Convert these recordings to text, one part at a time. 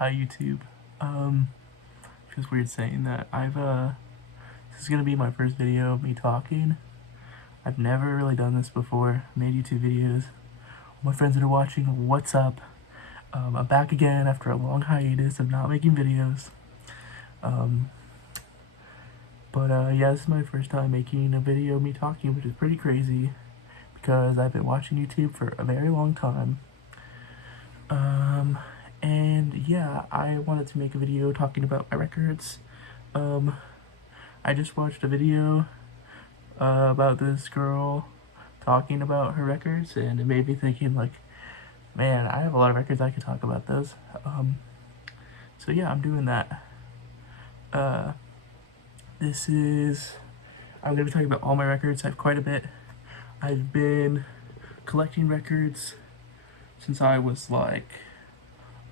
Hi YouTube. Feels weird saying that. This is gonna be my first video of me talking. I've never really done this before. Made YouTube videos. All my friends that are watching, what's up? I'm back again after a long hiatus of not making videos. Yeah, this is my first time making a video of me talking, which is pretty crazy because I've been watching YouTube for a very long time. And yeah, I wanted to make a video talking about my records. I just watched a video about this girl talking about her records, and it made me thinking, like, man, I have a lot of records, I could talk about those. So yeah, I'm doing that. I'm gonna be talking about all my records. I have quite a bit. I've been collecting records since I was like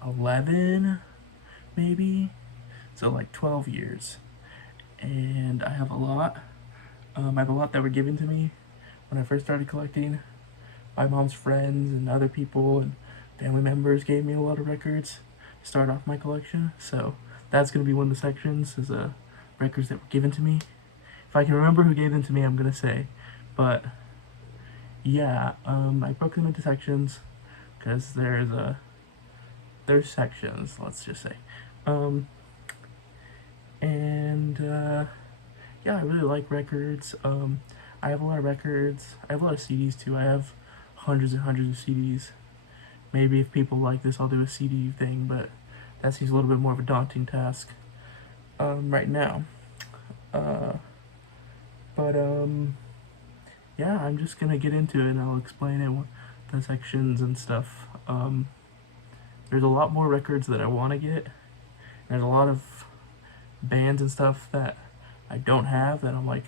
11, maybe, so like 12 years, and I have a lot. I have a lot that were given to me when I first started collecting. My mom's friends and other people and family members gave me a lot of records to start off my collection, so that's going to be one of the sections, is records that were given to me. If I can remember who gave them to me, I'm going to say, but yeah, I broke them into sections because there's sections, let's just say. Yeah, I really like records. I have a lot of records. I have a lot of CDs too. I have hundreds and hundreds of CDs. Maybe if people like this, I'll do a CD thing, but that seems a little bit more of a daunting task right now. Yeah, I'm just gonna get into it and I'll explain it, the sections and stuff. There's a lot more records that I want to get. There's a lot of bands and stuff that I don't have that I'm like,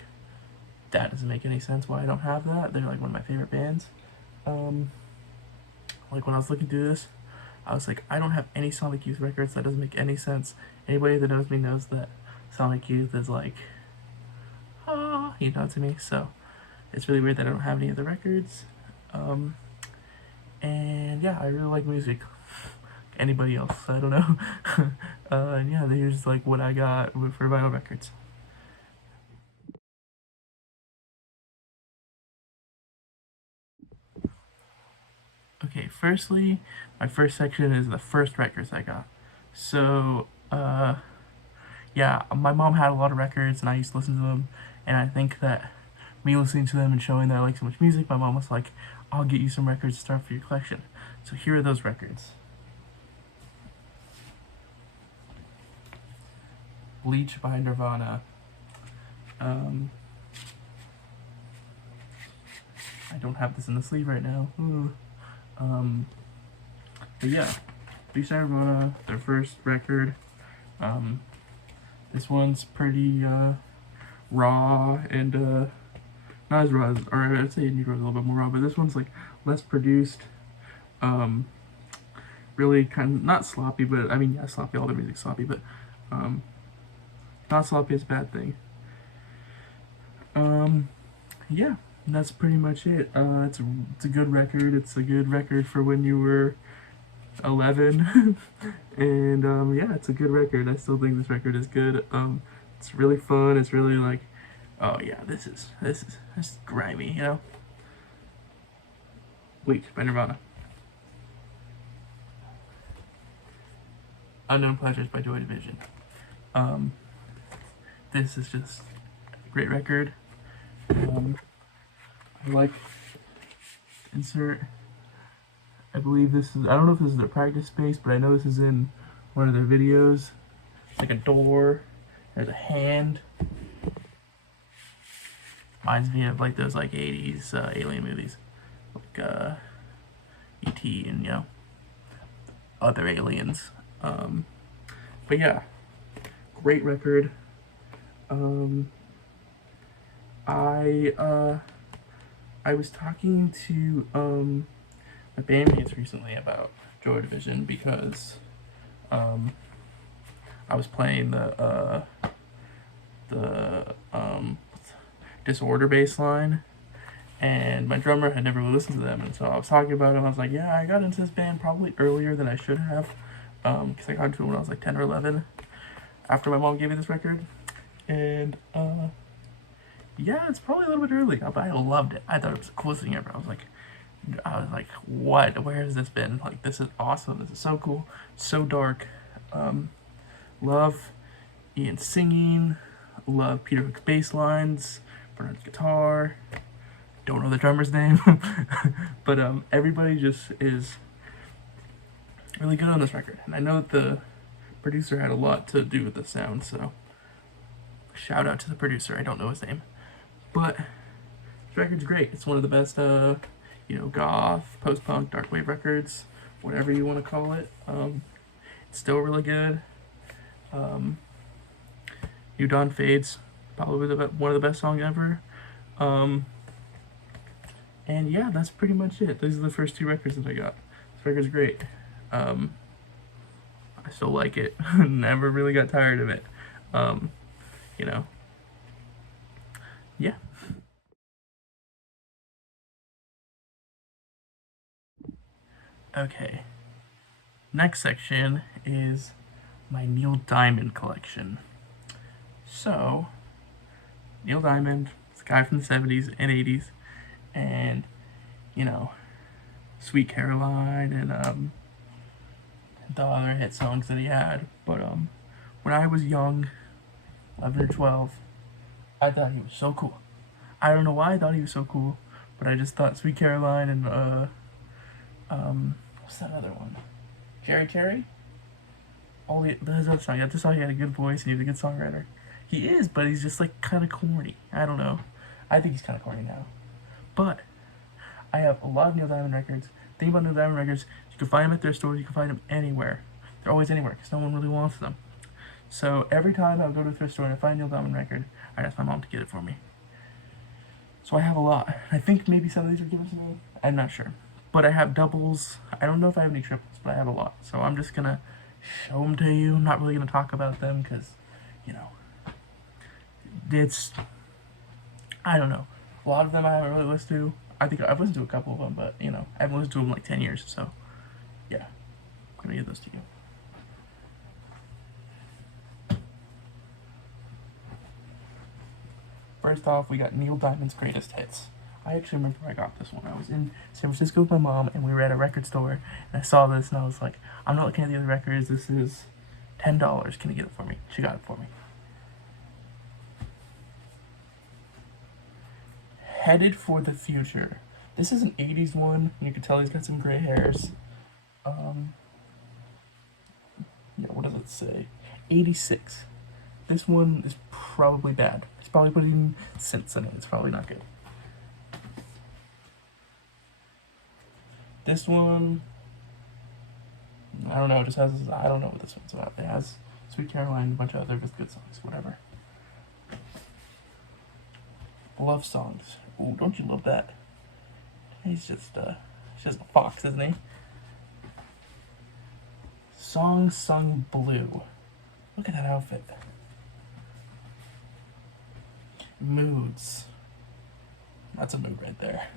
that doesn't make any sense why I don't have that. They're like one of my favorite bands. Like when I was looking through this, I was like, I don't have any Sonic Youth records. That doesn't make any sense. Anybody that knows me knows that Sonic Youth is like, to me. So it's really weird that I don't have any of the records. And yeah, I really like music. Anybody else, I don't know. And yeah, here's like what I got for vinyl records. Okay, firstly, my first section is the first records I got. So, yeah, my mom had a lot of records and I used to listen to them, and I think that me listening to them and showing that I like so much music, my mom was like, I'll get you some records to start for your collection. So here are those records. Bleach by Nirvana. I don't have this in the sleeve right now. But yeah, Bleach by Nirvana, their first record. This one's pretty raw and not as raw as, or I'd say Negro's a little bit more raw, but this one's like less produced. Really kind of not sloppy, but I mean, yeah, sloppy. All the music's sloppy, but not sloppy is a bad thing. Yeah, that's pretty much it. It's a good record. It's a good record for when you were 11, and yeah, it's a good record. I still think this record is good. It's really fun. It's really like, oh yeah, this is grimy, you know. Bleach by Nirvana. Unknown Pleasures by Joy Division. This is just a great record. I like insert. I believe this is, I don't know if this is their practice space, but I know this is in one of their videos. Like a door, there's a hand. Reminds me of like those like 80s alien movies, like E.T. and, you know, other aliens. But yeah, great record. I was talking to my bandmates recently about Joy Division because I was playing the Disorder bass line, and my drummer had never listened to them, and so I was talking about it, and I was like, yeah, I got into this band probably earlier than I should have, because I got into it when I was like 10 or 11 after my mom gave me this record. And yeah, it's probably a little bit early, but I loved it. I thought it was the coolest thing ever. I was like, what? Where has this been? Like, this is awesome. This is so cool. So dark. Love Ian's singing. Love Peter Hook's bass lines. Bernard's guitar. Don't know the drummer's name. But everybody just is really good on this record. And I know that the producer had a lot to do with the sound, so shout out to the producer. I don't know his name. But this record's great. It's one of the best, goth, post-punk, dark wave records, whatever you want to call it. It's still really good. New Dawn Fades, probably one of the best songs ever. And yeah, that's pretty much it. Those are the first 2 records that I got. This record's great. I still like it. Never really got tired of it. Yeah. Okay. Next section is my Neil Diamond collection. So, Neil Diamond, this guy from the 70s and 80s, and, Sweet Caroline, and, the other hit songs that he had. But, when I was young, 11 or 12, I thought he was so cool. I don't know why I thought he was so cool, but I just thought Sweet Caroline and, what's that other one? Jerry Terry? There's other song. I just thought he had a good voice and he was a good songwriter. He is, but he's just like kind of corny. I don't know. I think he's kind of corny now. But I have a lot of Neil Diamond records. The thing about Neil Diamond records, you can find them at their stores. You can find them anywhere. They're always anywhere because no one really wants them. So every time I go to a thrift store and I find a Neil Diamond record, I ask my mom to get it for me. So I have a lot. I think maybe some of these are given to me. I'm not sure. But I have doubles. I don't know if I have any triples, but I have a lot. So I'm just going to show them to you. I'm not really going to talk about them because, I don't know. A lot of them I haven't really listened to. I think I've listened to a couple of them, but, I haven't listened to them in like 10 years. So, yeah. I'm going to give those to you. First off, we got Neil Diamond's Greatest Hits. I actually remember where I got this one. I was in San Francisco with my mom, and we were at a record store, and I saw this, and I was like, I'm not looking at the other records. This is $10. Can you get it for me? She got it for me. Headed for the Future. This is an 80s one. You can tell he's got some gray hairs. What does it say? 86. This one is probably bad. It's probably putting synths in it. It's probably not good. This one, I don't know. It just has. I don't know what this one's about. It has Sweet Caroline and a bunch of other good songs. Whatever. Love songs. Ooh, don't you love that? He's just a fox, isn't he? Song Sung Blue. Look at that outfit. Moods. That's a mood right there.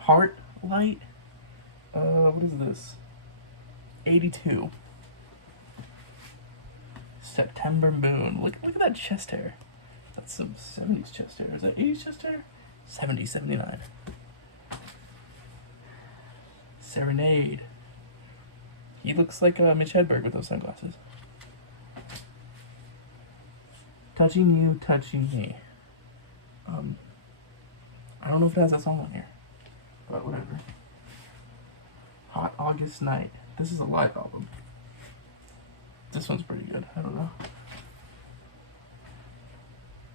Heart Light. What is this? 82. September Moon. Look at that chest hair. That's some 70s chest hair. Is that 80s chest hair? 70, 79. Serenade. He looks like Mitch Hedberg with those sunglasses. Touching You, Touching Me. I don't know if it has that song on here, but whatever. Hot August Night. This is a live album. This one's pretty good. I don't know.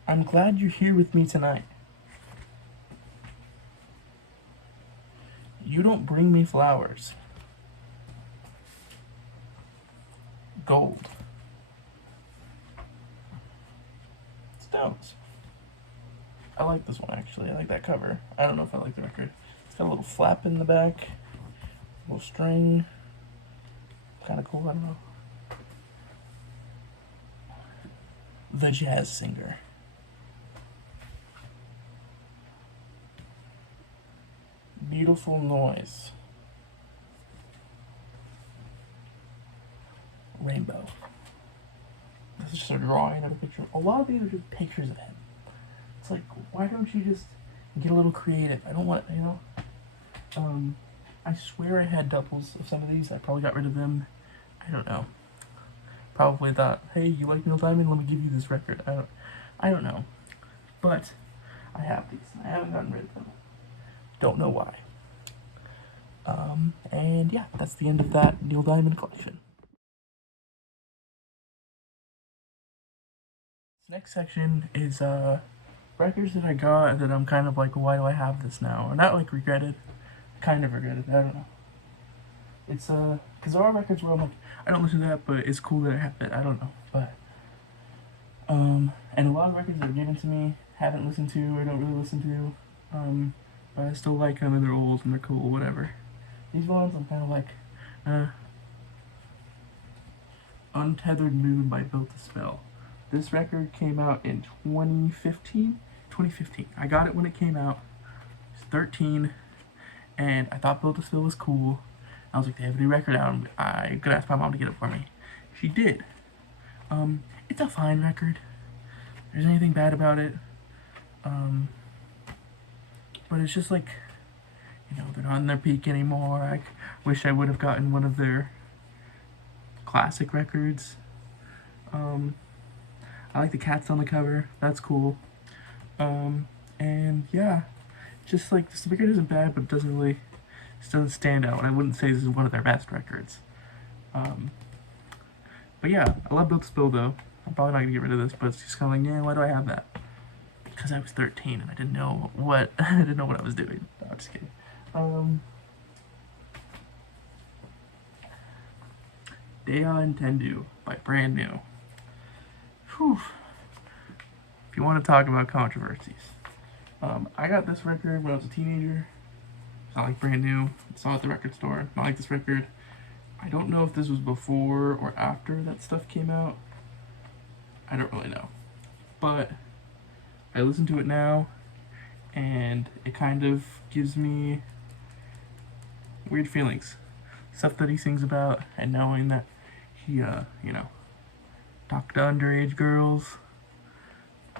I'm Glad You're Here With Me Tonight. You Don't Bring Me Flowers. Gold. Stones. I like this one actually. I like that cover. I don't know if I like the record. It's got a little flap in the back. A little string. Kind of cool, I don't know. The Jazz Singer. Beautiful Noise. rainbow. This is just a drawing of a picture. A lot of these are just pictures of him. It's like, why don't you just get a little creative? I don't want, you know. I swear I had doubles of some of these. I probably got rid of them. I don't know. Probably thought, hey, you like Neil Diamond? Let me give you this record. I don't know. But I have these. I haven't gotten rid of them. Don't know why. And yeah, that's the end of that Neil Diamond collection. Next section is records that I got that I'm kind of like, why do I have this now? Or not like regretted, kind of regretted, I don't know. It's because there are records where I'm like, I don't listen to that, but it's cool that I have it, I don't know. But and a lot of records that are given to me, haven't listened to or don't really listen to, but I still like them and they're old and they're cool, whatever. These ones I'm kind of like, Untethered Moon by Built to Spell. This record came out in 2015. I got it when it came out. I was 13, and I thought Built to Spell was cool. I was like, they have a new record out. I'm gonna ask my mom to get it for me. She did. It's a fine record. There's anything bad about it. But it's just like, you know, they're not in their peak anymore. I wish I would have gotten one of their classic records. I like the cats on the cover. That's cool. And yeah, just like this record isn't bad, but it doesn't stand out. And I wouldn't say this is one of their best records. But yeah, I love Built to Spill though. I'm probably not gonna get rid of this, but it's just kind of like, yeah, why do I have that? Because I was 13 and I didn't know what I was doing. No, I'm just kidding. Dea Intendu by Brand New. Whew. If you want to talk about controversies, I got this record when I was a teenager. It's not like brand new. I saw it at the record store. I like this record. I don't know if this was before or after that stuff came out. I don't really know. But I listen to it now, and it kind of gives me weird feelings. Stuff that he sings about, and knowing that he, you know, talked to underage girls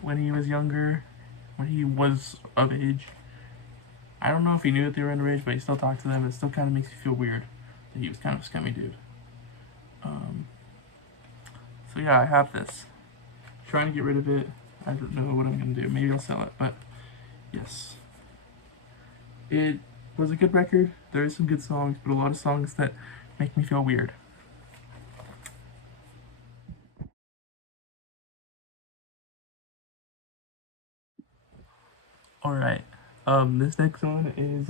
when he was younger, when he was of age. I don't know if he knew that they were underage, but he still talked to them. It still kind of makes me feel weird that he was kind of a scummy dude. So yeah, I have this. Trying to get rid of it. I don't know what I'm going to do. Maybe I'll sell it, but yes. It was a good record. There is some good songs, but a lot of songs that make me feel weird. Alright, this next one is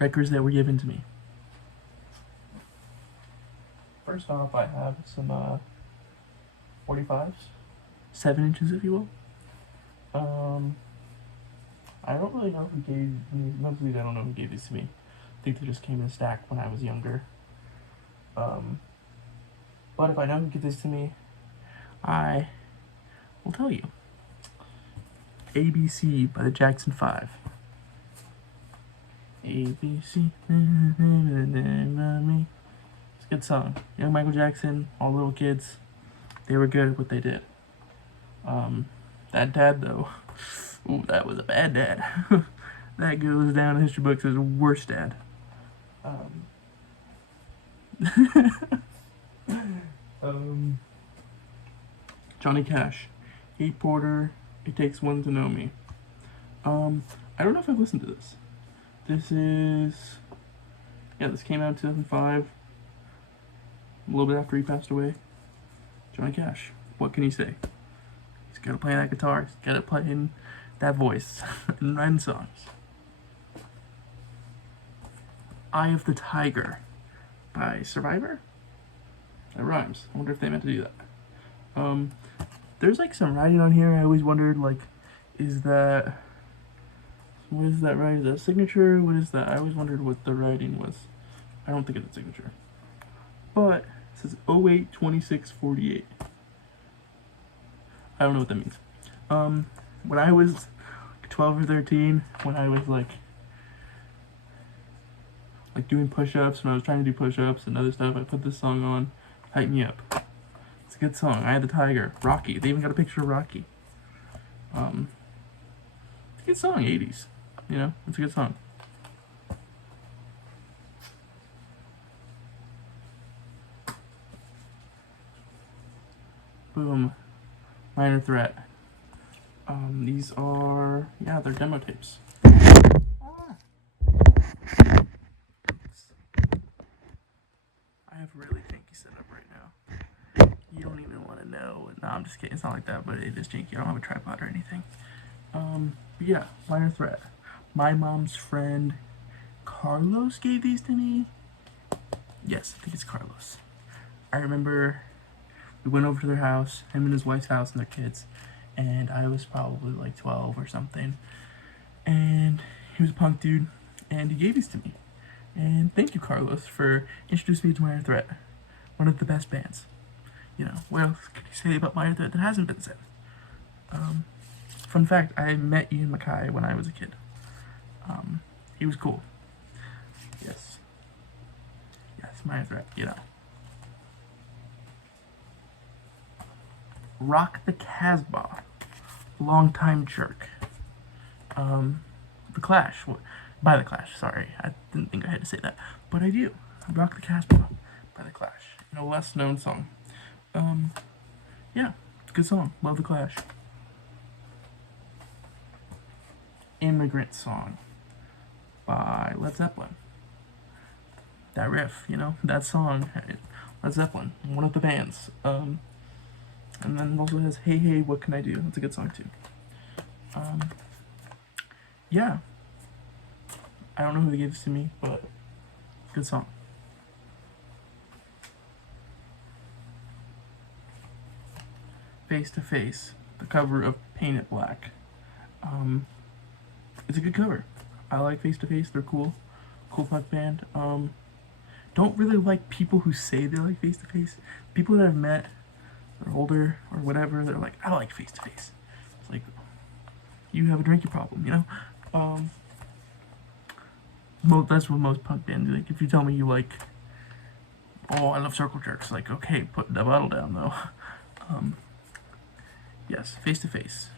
records that were given to me. First off, I have some 45s, 7 inches if you will. I don't really know who gave these, mostly I don't know who gave these to me. I think they just came in a stack when I was younger. But if I know who gave this to me, I will tell you. ABC by the Jackson 5. ABC. It's a good song. Young Michael Jackson, all little kids, they were good at what they did. That dad though, ooh, that was a bad dad. That goes down in history books as the worst dad. Johnny Cash, Kate Porter, It Takes One to Know Me. I don't know if I've listened to this. This came out in 2005, a little bit after he passed away. Johnny Cash, what can you say? He's gotta play that guitar, he's gotta play in that voice, and writing songs. Eye of the Tiger by Survivor? That rhymes. I wonder if they meant to do that. There's like some writing on here. I always wondered, like, what is that writing? Is that a signature? What is that? I always wondered what the writing was. I don't think it's a signature. But it says 08-26-48. I don't know what that means. When I was 12 or 13, when I was like doing push-ups, when I was trying to do push-ups and other stuff, I put this song on Hype Me Up. It's a good song. I Had the Tiger. Rocky. They even got a picture of Rocky. It's a good song, 80s. You know, it's a good song. Boom. Minor Threat. These are, yeah, they're demo tapes. I have a really janky setup right now. You don't even want to know. No, I'm just kidding. It's not like that, but it is janky. I don't have a tripod or anything. But yeah, Minor Threat. My mom's friend Carlos gave these to me. Yes, I think it's Carlos. I remember we went over to their house, him and his wife's house and their kids, and I was probably like 12 or something. And he was a punk dude, and he gave these to me. And thank you, Carlos, for introducing me to Minor Threat, one of the best bands. You know, what else can you say about Minor Threat that hasn't been said? Fun fact, I met Ian Mackay when I was a kid. He was cool. Yes. Yes, Minor Threat, you know. Rock the Casbah. Longtime Jerk. The Clash. By The Clash, sorry. I didn't think I had to say that. But I do. Rock the Casbah by The Clash. A less known song. Yeah, it's a good song. Love The Clash. Immigrant Song by Led Zeppelin. That riff, you know, that song, Led Zeppelin, one of the bands. And then it also has Hey Hey What Can I Do? That's a good song too. Yeah. I don't know who gave this to me, but good song. Face to Face, the cover of Paint It Black. It's a good cover. I like Face to Face. They're cool. Cool punk band. Don't really like people who say they like Face to Face. People that I've met, they're older or whatever, they're like, I like Face to Face. It's like, you have a drinking problem, you know? That's what most punk bands do. Like, if you tell me you like, oh, I love Circle Jerks, like, okay, put the bottle down though. Yes, Face to Face.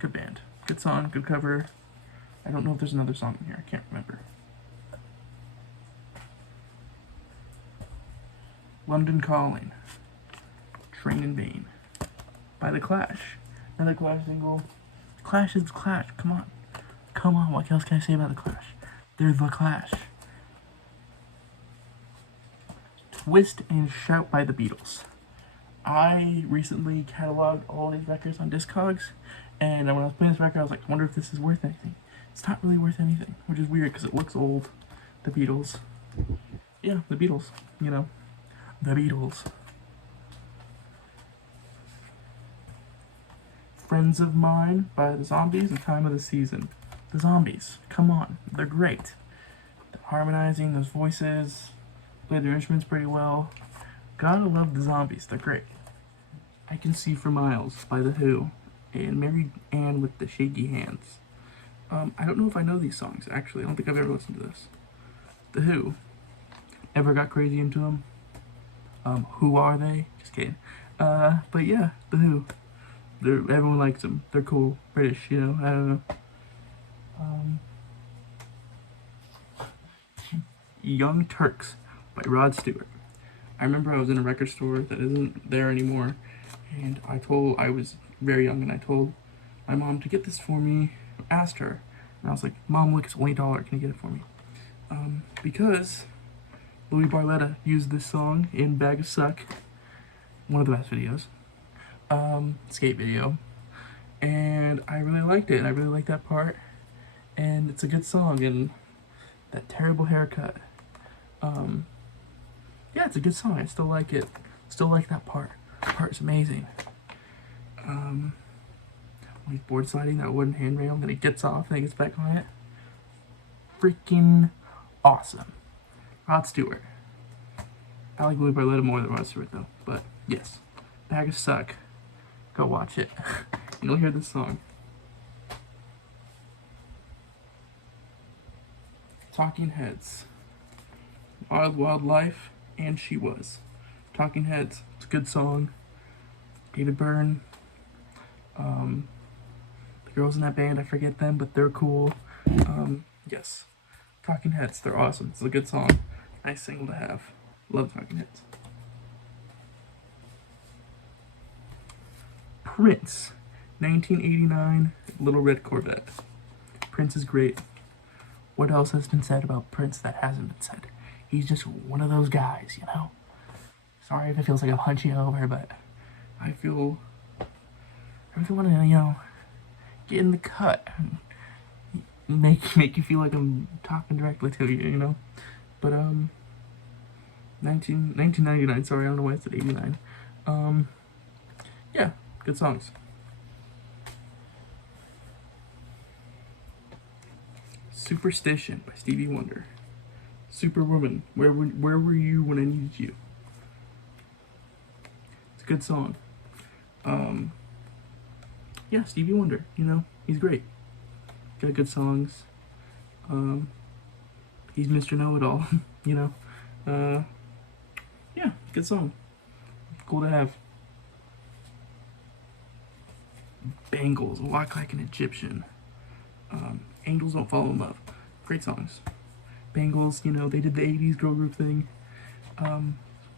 Good band. Good song, good cover. I don't know if there's another song in here. I can't remember. London Calling. Train in Vain. By The Clash. Another Clash single. Clash is The Clash. Come on. Come on. What else can I say about The Clash? They're The Clash. Twist and Shout by The Beatles. I recently cataloged all these records on Discogs, and when I was playing this record, I was like, I wonder if this is worth anything. It's not really worth anything, which is weird because it looks old. The Beatles. Yeah, the Beatles, you know. The Beatles. Friends of Mine by The Zombies and Time of the Season. The Zombies, come on, they're great. They're harmonizing, those voices, play their instruments pretty well. Gotta love The Zombies, they're great. I Can See for Miles by The Who, and Mary Ann with the Shaky Hands. I don't know if I know these songs, actually. I don't think I've ever listened to this. The Who. Never got crazy into them. Who are they? Just kidding. But yeah, The Who. Everyone likes them. They're cool. British, you know? I don't know. Young Turks by Rod Stewart. I remember I was in a record store that isn't there anymore, and I was very young, and I told my mom to get this for me, asked her, and I was like, Mom, look, it's only $1, can you get it for me? Because Louis Barletta used this song in Bag of Suck, one of the best videos, skate video, and I really liked it, and I really liked that part, and it's a good song, and that terrible haircut, yeah, it's a good song, I still like it, still like that part. That part is amazing. When he's board sliding that wooden handrail, and then he gets off and he gets back on it. Freaking awesome. Rod Stewart. I like Louis Barletta more than Rod Stewart though, but yes. Bag of Suck. Go watch it. You'll hear this song. Talking Heads. Wild Wild Life, and She Was. Talking Heads, it's a good song. David Byrne. The girls in that band, I forget them, but they're cool. Yes. Talking Heads, they're awesome. It's a good song. Nice single to have. Love Talking Heads. Prince, 1989, Little Red Corvette. Prince is great. What else has been said about Prince that hasn't been said? He's just one of those guys, you know? Sorry if it feels like I'm hunching over, but I really want to, get in the cut and make you feel like I'm talking directly to you, you know? But, 1999, sorry, I don't know why I said 89. Yeah, good songs. Superstition by Stevie Wonder. Superwoman, where were you when I needed you? It's a good song. Yeah, Stevie Wonder, he's great. Got good songs. He's Mr. Know-It-All, yeah, good song. Cool to have. Bangles, Walk Like an Egyptian. Angels Don't Fall in Love. Great songs. Bangles, they did the 80s girl group thing.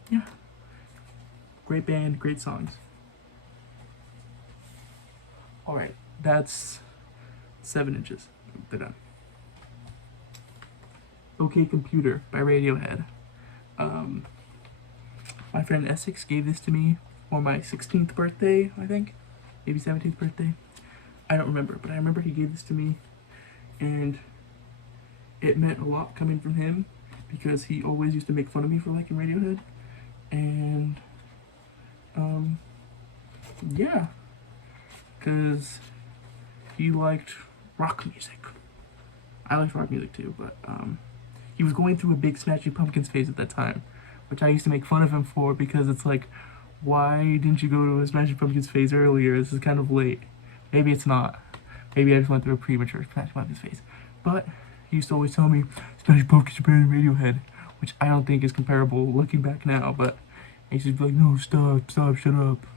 Yeah. Great band, great songs. Alright, that's 7 inches. They're done. OK Computer by Radiohead. My friend Essex gave this to me for my 16th birthday, I think. Maybe 17th birthday. I don't remember, but I remember he gave this to me. And it meant a lot coming from him because he always used to make fun of me for liking Radiohead. And, yeah. Because he liked rock music. I liked rock music too, but, he was going through a big Smashing Pumpkins phase at that time, which I used to make fun of him for because it's like, why didn't you go to a Smashing Pumpkins phase earlier? This is kind of late. Maybe it's not. Maybe I just went through a premature Smashing Pumpkins phase. But he used to always tell me, Smashing Pumpkins are better than Radiohead, which I don't think is comparable looking back now, but he used to be like, no, stop, shut up.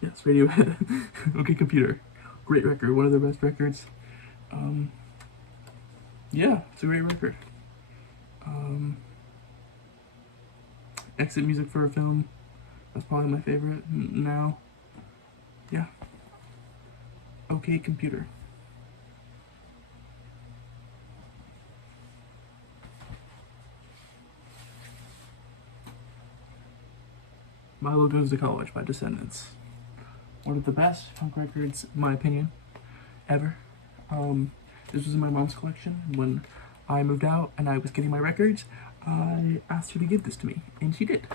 Yes, Radiohead. OK Computer. Great record, one of their best records. Yeah, it's a great record. Exit music for a film. That's probably my favorite now. Yeah. OK Computer. Milo Goes to College by Descendants. One of the best punk records, in my opinion, ever. This was in my mom's collection. When I moved out and I was getting my records, I asked her to give this to me, and she did.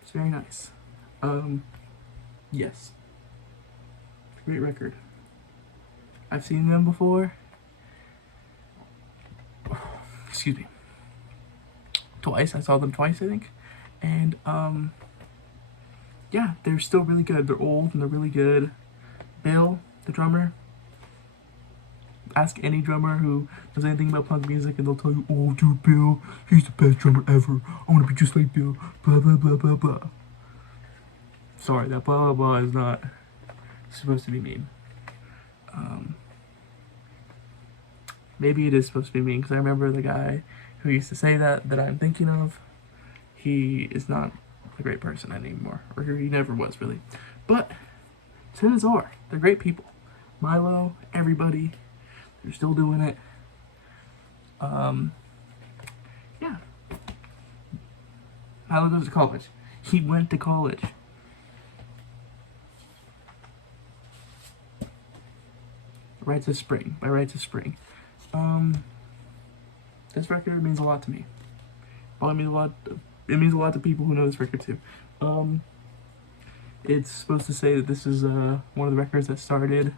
It's very nice. Yes. Great record. I've seen them before. Excuse me. Twice. I saw them twice, I think. And, yeah, they're still really good. They're old and they're really good. Bill, the drummer. Ask any drummer who knows anything about punk music and they'll tell you, oh, dude, Bill, he's the best drummer ever. I want to be just like Bill. Blah, blah, blah, blah, blah. Sorry, that blah, blah, blah is not supposed to be mean. Maybe it is supposed to be mean because I remember the guy who used to say that I'm thinking of. He is not a great person anymore, or he never was really. But tenors are. They're great people. Milo, everybody, they're still doing it. Yeah. Milo goes to college. He went to college. Rites of Spring by Rites of Spring. This record means a lot to me. Probably means a lot. It means a lot to people who know this record too. It's supposed to say that this is one of the records that started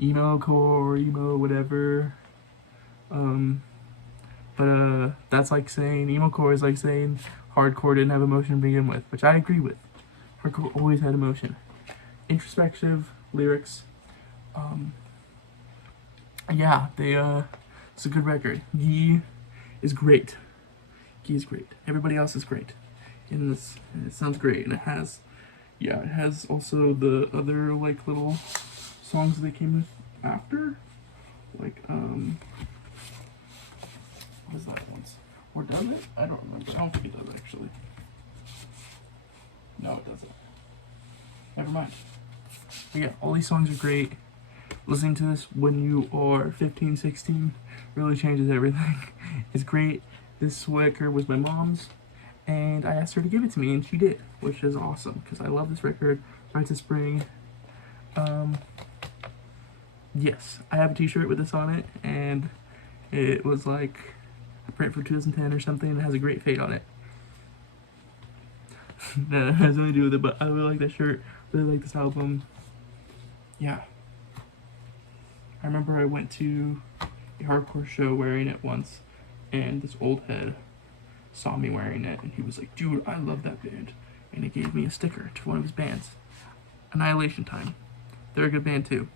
emo core, emo whatever. But that's like saying emo core is like saying hardcore didn't have emotion to begin with, which I agree with. Hardcore always had emotion. Introspective lyrics. Yeah, it's a good record. He is great. He is great. Everybody else is great. in this. And it sounds great, and it has also the other like little songs that they came with after, like what is that one's? Or does it? I don't remember. I don't think it does actually. No, it doesn't. Never mind. But yeah, all these songs are great. Listening to this when you are 15, 16 really changes everything. It's great. This record was my mom's, and I asked her to give it to me, and she did, which is awesome because I love this record. Rites of Spring. Yes, I have a t-shirt with this on it, and it was like a print for 2010 or something, and it has a great fade on it. That has nothing to do with it, but I really like that shirt, really like this album. Yeah. I remember I went to a hardcore show wearing it once, and this old head saw me wearing it, and he was like, dude, I love that band. And he gave me a sticker to one of his bands, Annihilation Time. They're a good band too.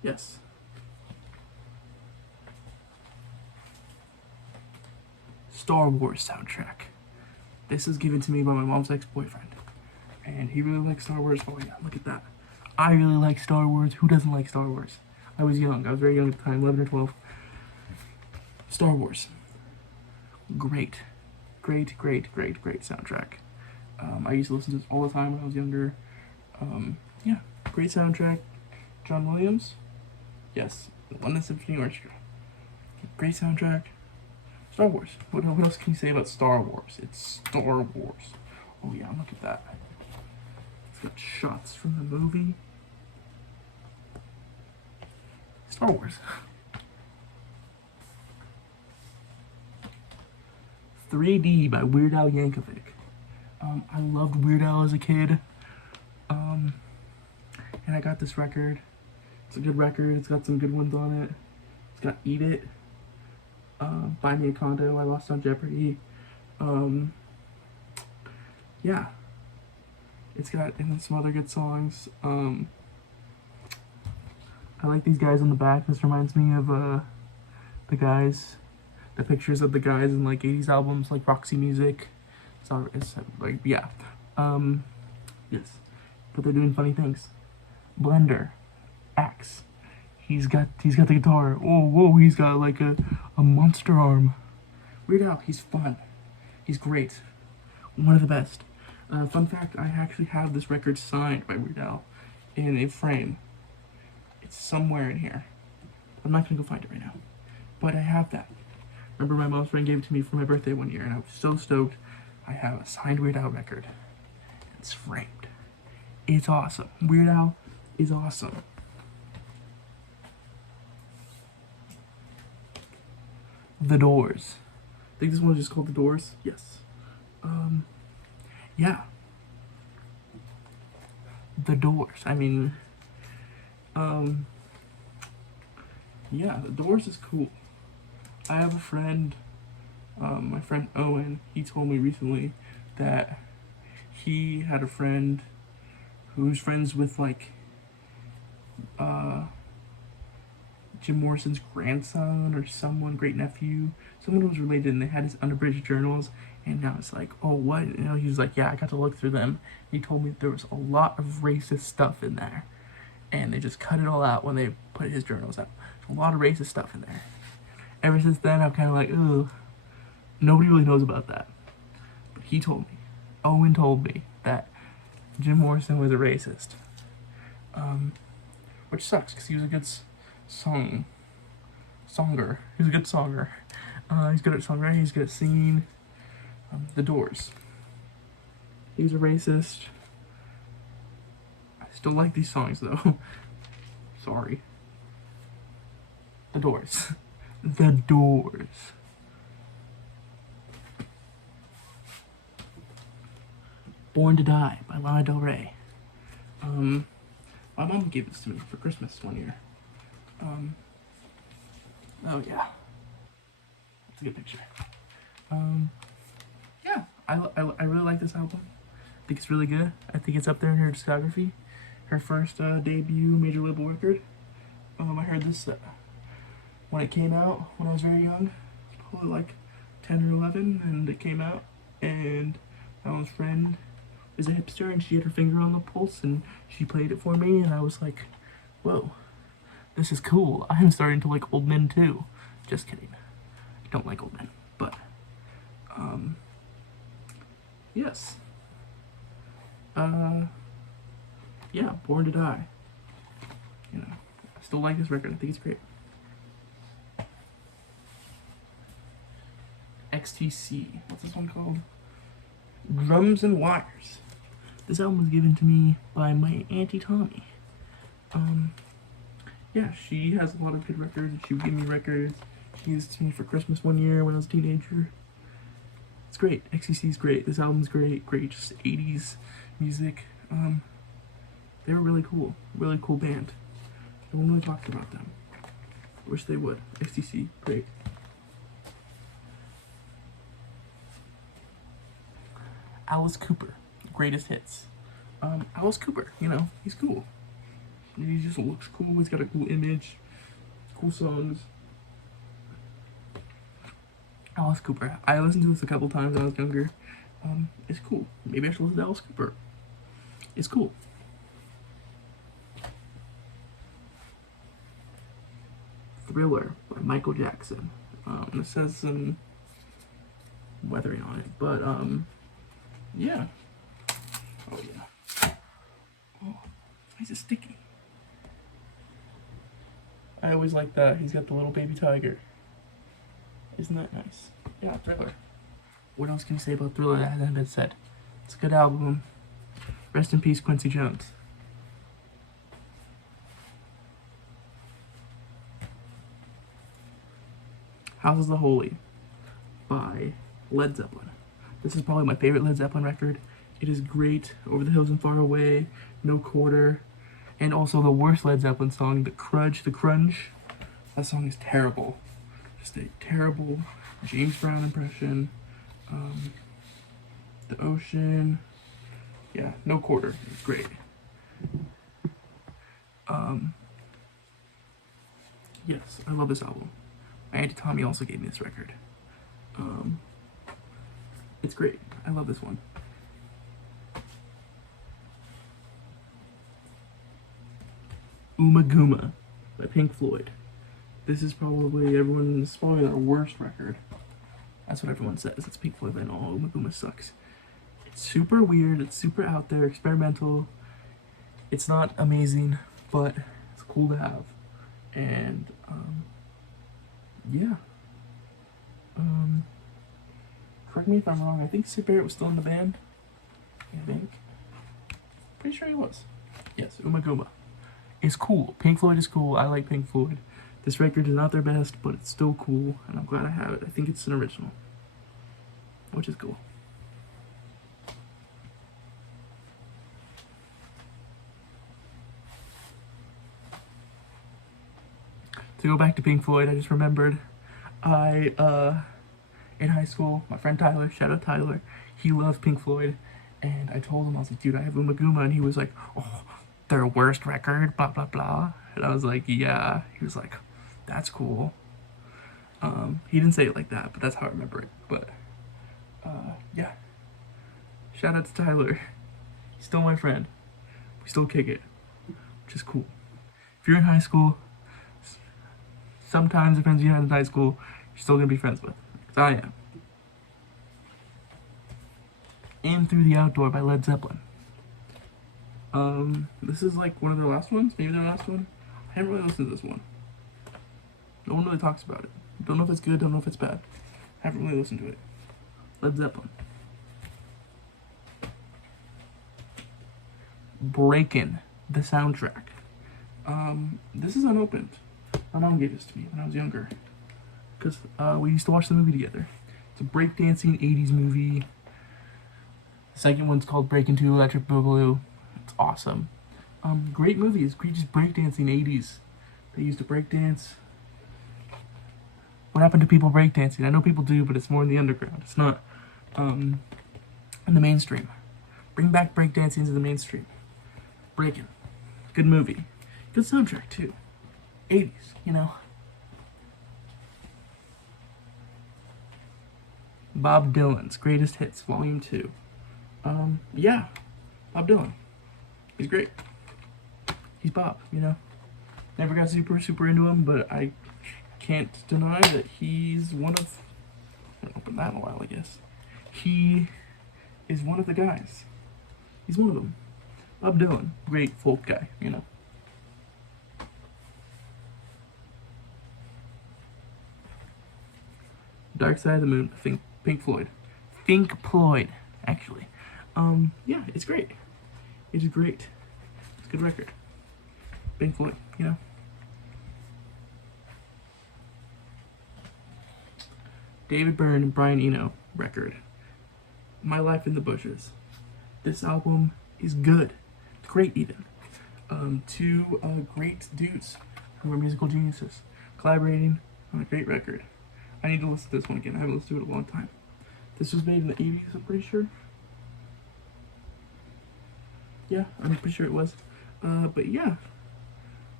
Yes. Star Wars soundtrack. This is given to me by my mom's ex-boyfriend, and he really likes Star Wars. Oh yeah, look at that. I really like Star Wars. Who doesn't like Star Wars? I was young. I was very young at the time, 11 or 12. Star Wars. Great. Great soundtrack. I used to listen to this all the time when I was younger. Yeah, great soundtrack. John Williams. Yes, the London Symphony Orchestra. Great soundtrack. Star Wars. What else can you say about Star Wars? It's Star Wars. Oh yeah, look at that. It's got shots from the movie. Star Wars. 3D by Weird Al Yankovic. I loved Weird Al as a kid. And I got this record. It's a good record. It's got some good ones on it. It's got Eat It. Buy Me a Condo. I Lost on Jeopardy. Yeah. It's got and some other good songs. I like these guys on the back. This reminds me of the pictures of the guys in like 80s albums like Roxy Music. It's like, yeah. Yes. But they're doing funny things. Blender. Axe. He's got the guitar. Whoa, he's got like a monster arm. Weird Al, he's fun. He's great. One of the best. Fun fact, I actually have this record signed by Weird Al in a frame. It's somewhere in here. I'm not gonna go find it right now. But I have that. Remember my mom's friend gave it to me for my birthday one year, and I was so stoked. I have a signed Weird Al record. It's framed. It's awesome. Weird Al is awesome. The Doors. I think this one is just called The Doors. Yes. Yeah. The Doors. I mean, yeah, The Doors is cool. I have a friend, my friend Owen, he told me recently that he had a friend who's friends with, like, Jim Morrison's grandson or someone, great nephew, someone who was related, and they had his unabridged journals, and now it's like, oh, what? You know, he was like, yeah, I got to look through them. He told me there was a lot of racist stuff in there, and they just cut it all out when they put his journals out. There's a lot of racist stuff in there. Ever since then, I'm kind of like, ooh, nobody really knows about that. But he told me, Owen told me that Jim Morrison was a racist. Which sucks, because he was a good songer. He was a good songer. He's good at songwriting, he's good at singing. The Doors. He was a racist. I still like these songs, though. Sorry. The Doors. The Doors. Born to Die by Lana Del Rey. My mom gave this to me for Christmas one year. Oh yeah. That's a good picture. Yeah, I really like this album. I think it's really good. I think it's up there in her discography. Her first debut major label record. I heard this when it came out when I was very young. Probably like 10 or 11, and it came out, and my mom's friend was a hipster, and she had her finger on the pulse, and she played it for me, and I was like, whoa, this is cool. I'm starting to like old men too. Just kidding. I don't like old men, but yes. Yeah, Born to Die. You know, I still like this record. I think it's great. XTC. What's this one called? Drums and Wires. This album was given to me by my Auntie Tommy. Yeah, she has a lot of good records. She would give me records. She gave this to me for Christmas one year when I was a teenager. It's great. XTC is great. This album's great. Great, just 80s music. They were really cool. Really cool band. No one really talks about them. I wish they would. XTC, great. Alice Cooper, greatest hits. Alice Cooper, you know, he's cool. He just looks cool. He's got a cool image, cool songs. Alice Cooper. I listened to this a couple times when I was younger. It's cool. Maybe I should listen to Alice Cooper. It's cool. Thriller by Michael Jackson. It says some weathering on it, but yeah. Oh yeah. Oh, why is it sticky? I always like that. He's got the little baby tiger. Isn't that nice? Yeah, Thriller. What else can you say about Thriller that hasn't been said? It's a good album. Rest in peace, Quincy Jones. House is the Holy by Led Zeppelin. This is probably my favorite Led Zeppelin record. It is great. Over the Hills and Far Away, No Quarter, and also the worst Led Zeppelin song, The Crunch. That song is terrible. Just a terrible James Brown impression. The Ocean. Yeah, No Quarter. It's great. Yes, I love this album. My Auntie Tommy also gave me this record. It's great. I love this one. Uma Guma by Pink Floyd. This is probably their worst record. That's what everyone says. It's Pink Floyd, but no, Uma Guma sucks. It's super weird. It's super out there, experimental. It's not amazing, but it's cool to have. And yeah. Correct me if I'm wrong. I think Sid Barrett was still in the band. I think. Pretty sure he was. Yes, Uma Guma. It's cool. Pink Floyd is cool. I like Pink Floyd. This record is not their best, but it's still cool, and I'm glad I have it. I think it's an original, which is cool. To go back to Pink Floyd, I just remembered in high school, my friend Tyler, shout out Tyler, he loved Pink Floyd, and I told him, I was like, dude, I have Uma Guma, and he was like, oh, their worst record, blah, blah, blah, and I was like, yeah, he was like, that's cool. He didn't say it like that, but that's how I remember it, but, yeah, shout out to Tyler, he's still my friend, we still kick it, which is cool. If you're in high school, sometimes the friends you had in high school, you're still gonna be friends with. Because I am. And Through the Outdoor by Led Zeppelin. This is like one of their last ones, maybe their last one. I haven't really listened to this one. No one really talks about it. Don't know if it's good, don't know if it's bad. Haven't really listened to it. Led Zeppelin. Breakin', the soundtrack. This is unopened. My mom gave this to me when I was younger, because we used to watch the movie together. It's a breakdancing 80s movie. The second one's called Breakin' 2 Electric Boogaloo. It's awesome. Great movie. It's great, just breakdancing 80s. They used to breakdance. What happened to people breakdancing? I know people do, but it's more in the underground. It's not in the mainstream. Bring back breakdancing to the mainstream. Breakin'. Good movie. Good soundtrack, too. 80s, you know. Bob Dylan's Greatest Hits, Volume 2. Yeah, Bob Dylan. He's great. He's Bob, you know. Never got super into him, but I can't deny that he's one of... I haven't opened that in a while, I guess. He is one of the guys. He's one of them. Bob Dylan, great folk guy, you know. Dark Side of the Moon, Pink Floyd. Pink Floyd, actually. Yeah, it's great. It's great. It's a good record. Pink Floyd, you know. David Byrne and Brian Eno record. My Life in the Bushes. This album is good. It's great, even. Two great dudes who are musical geniuses collaborating on a great record. I need to listen to this one again. I haven't listened to it in a long time. This was made in the 80s, I'm pretty sure. Yeah, I'm pretty sure it was. But yeah,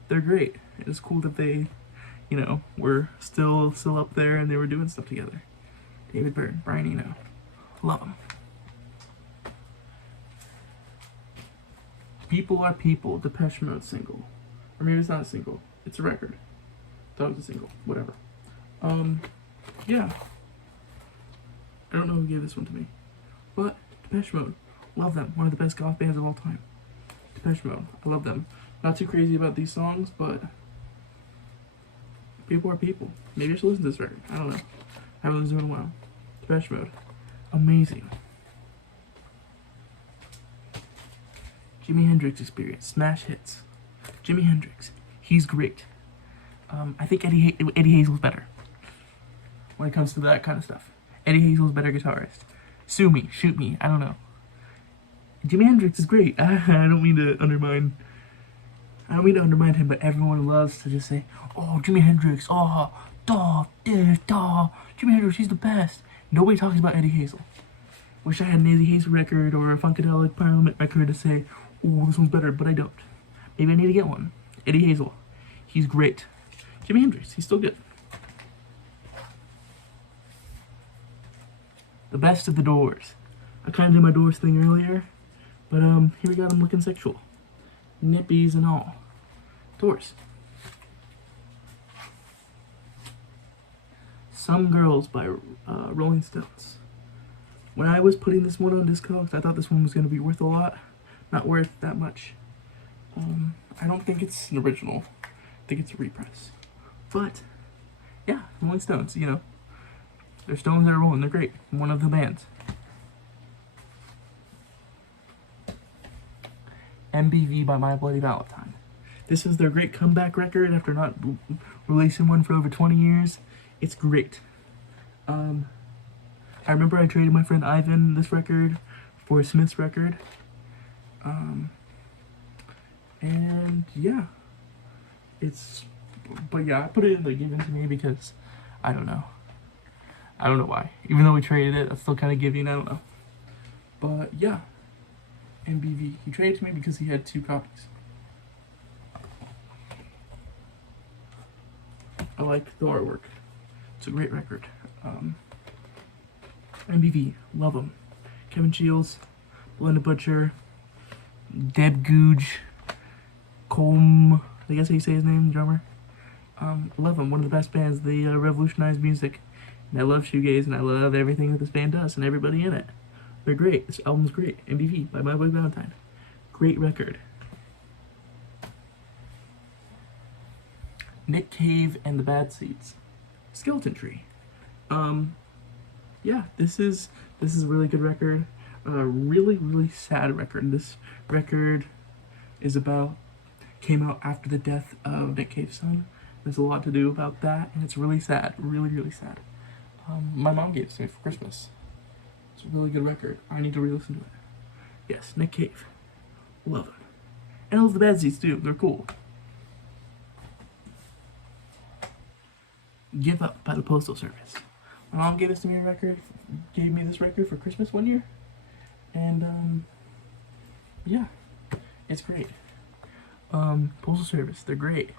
they're great. It's cool that they, you know, were still up there and they were doing stuff together. David Byrne, Brian Eno. Love them. People Are People, Depeche Mode single. Or maybe it's not a single. It's a record. Thought it was a single. Whatever. Yeah. I don't know who gave this one to me. But Depeche Mode. Love them. One of the best goth bands of all time. Depeche Mode. I love them. Not too crazy about these songs, but People Are People. Maybe I should listen to this record. I don't know. I haven't listened to it in a while. Depeche Mode. Amazing. Jimi Hendrix Experience. Smash hits. Jimi Hendrix. He's great. I think Eddie Hazel's better when it comes to that kind of stuff. Eddie Hazel's better guitarist. Sue me. Shoot me. I don't know. Jimi Hendrix is great. I don't mean to undermine him, but everyone loves to just say, "Oh, Jimi Hendrix, oh, Jimi Hendrix, he's the best." Nobody talks about Eddie Hazel. Wish I had an Eddie Hazel record or a Funkadelic Parliament record to say, "Oh, this one's better," but I don't. Maybe I need to get one. Eddie Hazel, he's great. Jimi Hendrix, he's still good. The Best of the Doors. I kind of did my Doors thing earlier, but here we got them looking sexual. Nippies and all. Doors. Some Girls by Rolling Stones. When I was putting this one on Discogs, I thought this one was going to be worth a lot. Not worth that much. I don't think it's an original. I think it's a repress. But, yeah, Rolling Stones, you know. They're Stones that are rolling. They're great. One of the bands. MBV by My Bloody Valentine. This is their great comeback record after not releasing one for over 20 years. It's great. I remember I traded my friend Ivan this record for Smith's record. And yeah. But yeah, I put it in the given to me because I don't know. I don't know why. Even though we traded it, that's still kind of giving. I don't know. But yeah. MBV. He traded it to me because he had 2 copies. I like the artwork. It's a great record. MBV. Love them. Kevin Shields, Belinda Butcher, Deb Googe, Colm, I guess how you say his name, drummer. Love them. One of the best bands. They revolutionized music. And I love shoegaze, and I love everything that this band does, and everybody in it. They're great. This album's great. MBV by My Bloody Valentine. Great record. Nick Cave and the Bad Seeds. Skeleton Tree. Yeah, this is a really good record. Really sad record. This record came out after the death of Nick Cave's son. There's a lot to do about that, and it's really sad. Really sad. My mom gave it to me for Christmas. It's a really good record. I need to re-listen to it. Yes, Nick Cave. Love it. And I love the Bad Seeds too. They're cool. Give Up by the Postal Service. My mom gave this record for Christmas one year. And yeah, it's great. Postal Service, they're great.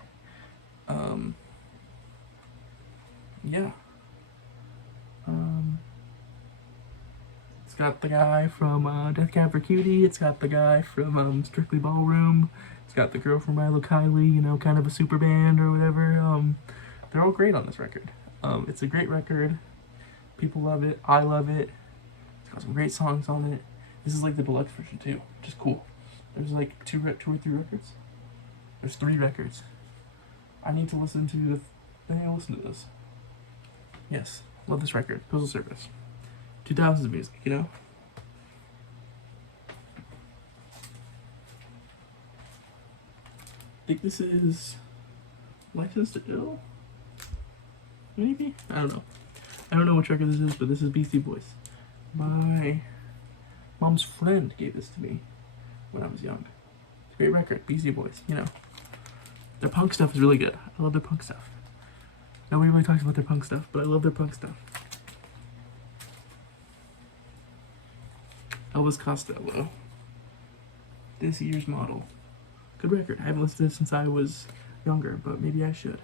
Yeah. got the guy from Death Cab for Cutie. It's got the guy from Strictly Ballroom. It's got the girl from Milo Kylie, you know, kind of a super band or whatever. They're all great on this record. It's a great record. People love it. I love it. It's got some great songs on it. This is like the deluxe version too, which is cool. There's like two or three records. There's 3 records. I need to listen to the. I need to listen to this. Yes, love this record. Postal Service. 2000s music, you know. I think this is Licensed to Ill. Maybe? I don't know. I don't know which record this is, but this is Beastie Boys. My mom's friend gave this to me when I was young. It's a great record, Beastie Boys, you know. Their punk stuff is really good. I love their punk stuff. Nobody really talks about their punk stuff, but I love their punk stuff. Elvis Costello. This year's model. Good record. I haven't listened to this since I was younger, but maybe I should.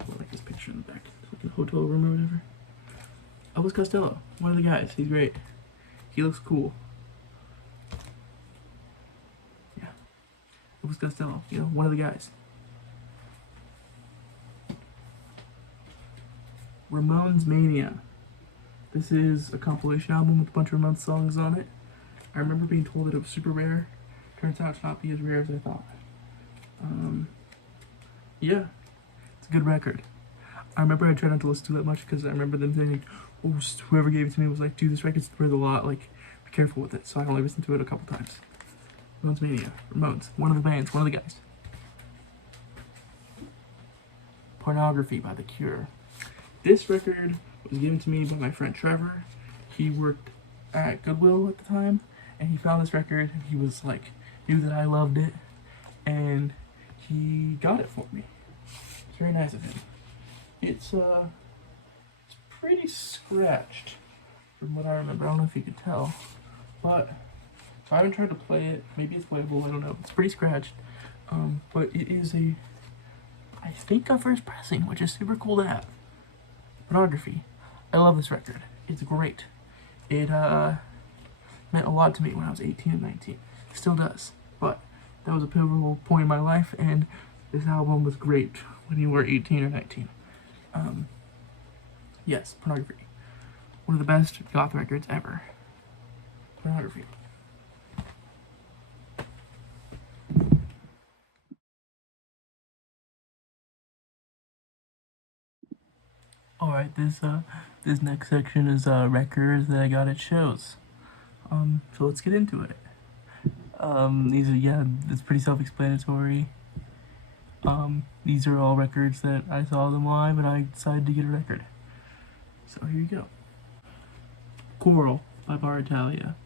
I like this picture in the back. It's like a hotel room or whatever. Elvis Costello. One of the guys. He's great. He looks cool. Yeah. Elvis Costello. You know, one of the guys. Ramones Mania. This is a compilation album with a bunch of Ramones songs on it. I remember being told that it was super rare. Turns out to not be as rare as I thought. Yeah, it's a good record. I remember I tried not to listen to it that much because I remember them saying, oh, whoever gave it to me was like, dude, this record's worth a lot, like, be careful with it. So I only listened to it a couple times. Ramones Mania. Ramones. One of the bands. One of the guys. Pornography by The Cure. This record was given to me by my friend Trevor. He worked at Goodwill at the time, and he found this record, and he was like, knew that I loved it, and he got it for me. It's very nice of him. It's pretty scratched from what I remember. I don't know if you could tell, but I haven't tried to play it. Maybe it's playable, I don't know. It's pretty scratched, but it is I think a first pressing, which is super cool to have. Pornography. I love this record. It's great. It meant a lot to me when I was 18 and 19. It still does. But that was a pivotal point in my life, and this album was great when you were 18 or 19. Yes, Pornography. One of the best goth records ever. Pornography. Alright, this next section is records that I got at shows. So let's get into it. These are, yeah, it's pretty self-explanatory. These are all records that I saw them live and I decided to get a record. So here you go. Coral by Bar Italia.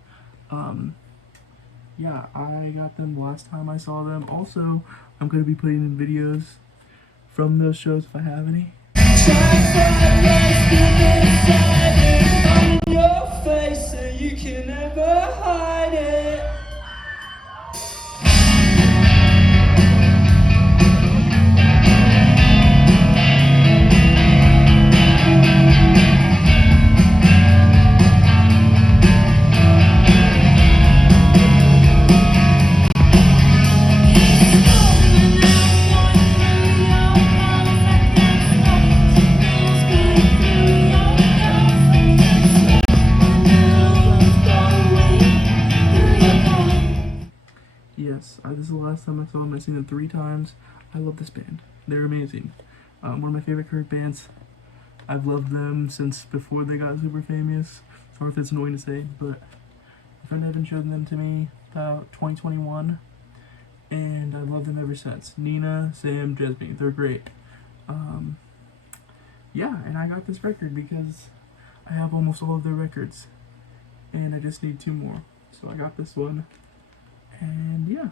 Yeah, I got them the last time I saw them. Also, I'm going to be putting in videos from those shows if I have any. On your face so you can never hide it. Yes, this is the last time I saw them. I've seen them 3 times. I love this band. They're amazing. One of my favorite current bands. I've loved them since before they got super famous. Sorry if it's annoying to say, but a friend Evan showed them to me about 2021, and I've loved them ever since. Nina, Sam, Jesme, they're great. Yeah, and I got this record because I have almost all of their records, and I just need 2 more. So I got this one. And yeah,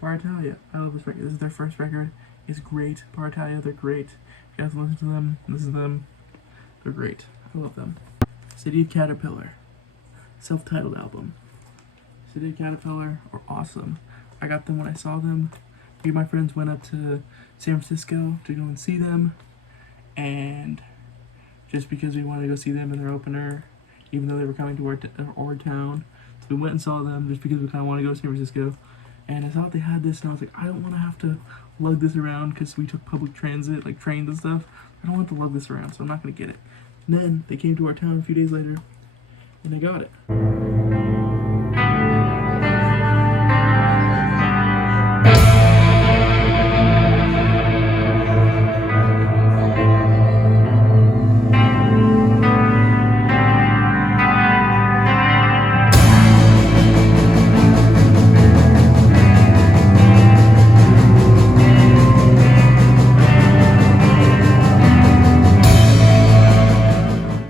Bar Italia. I love this record. This is their first record. It's great. Bar Italia, they're great. If you guys listen to them, this is them. They're great. I love them. City of Caterpillar. Self-titled album. City of Caterpillar are awesome. I got them when I saw them. Me and my friends went up to San Francisco to go and see them. And just because we wanted to go see them in their opener, even though they were coming to our town. So we went and saw them just because we kind of want to go to San Francisco. And I thought they had this, and I was like, I don't want to have to lug this around because we took public transit, like trains and stuff. I don't want to lug this around, so I'm not going to get it. And then they came to our town a few days later, and I got it.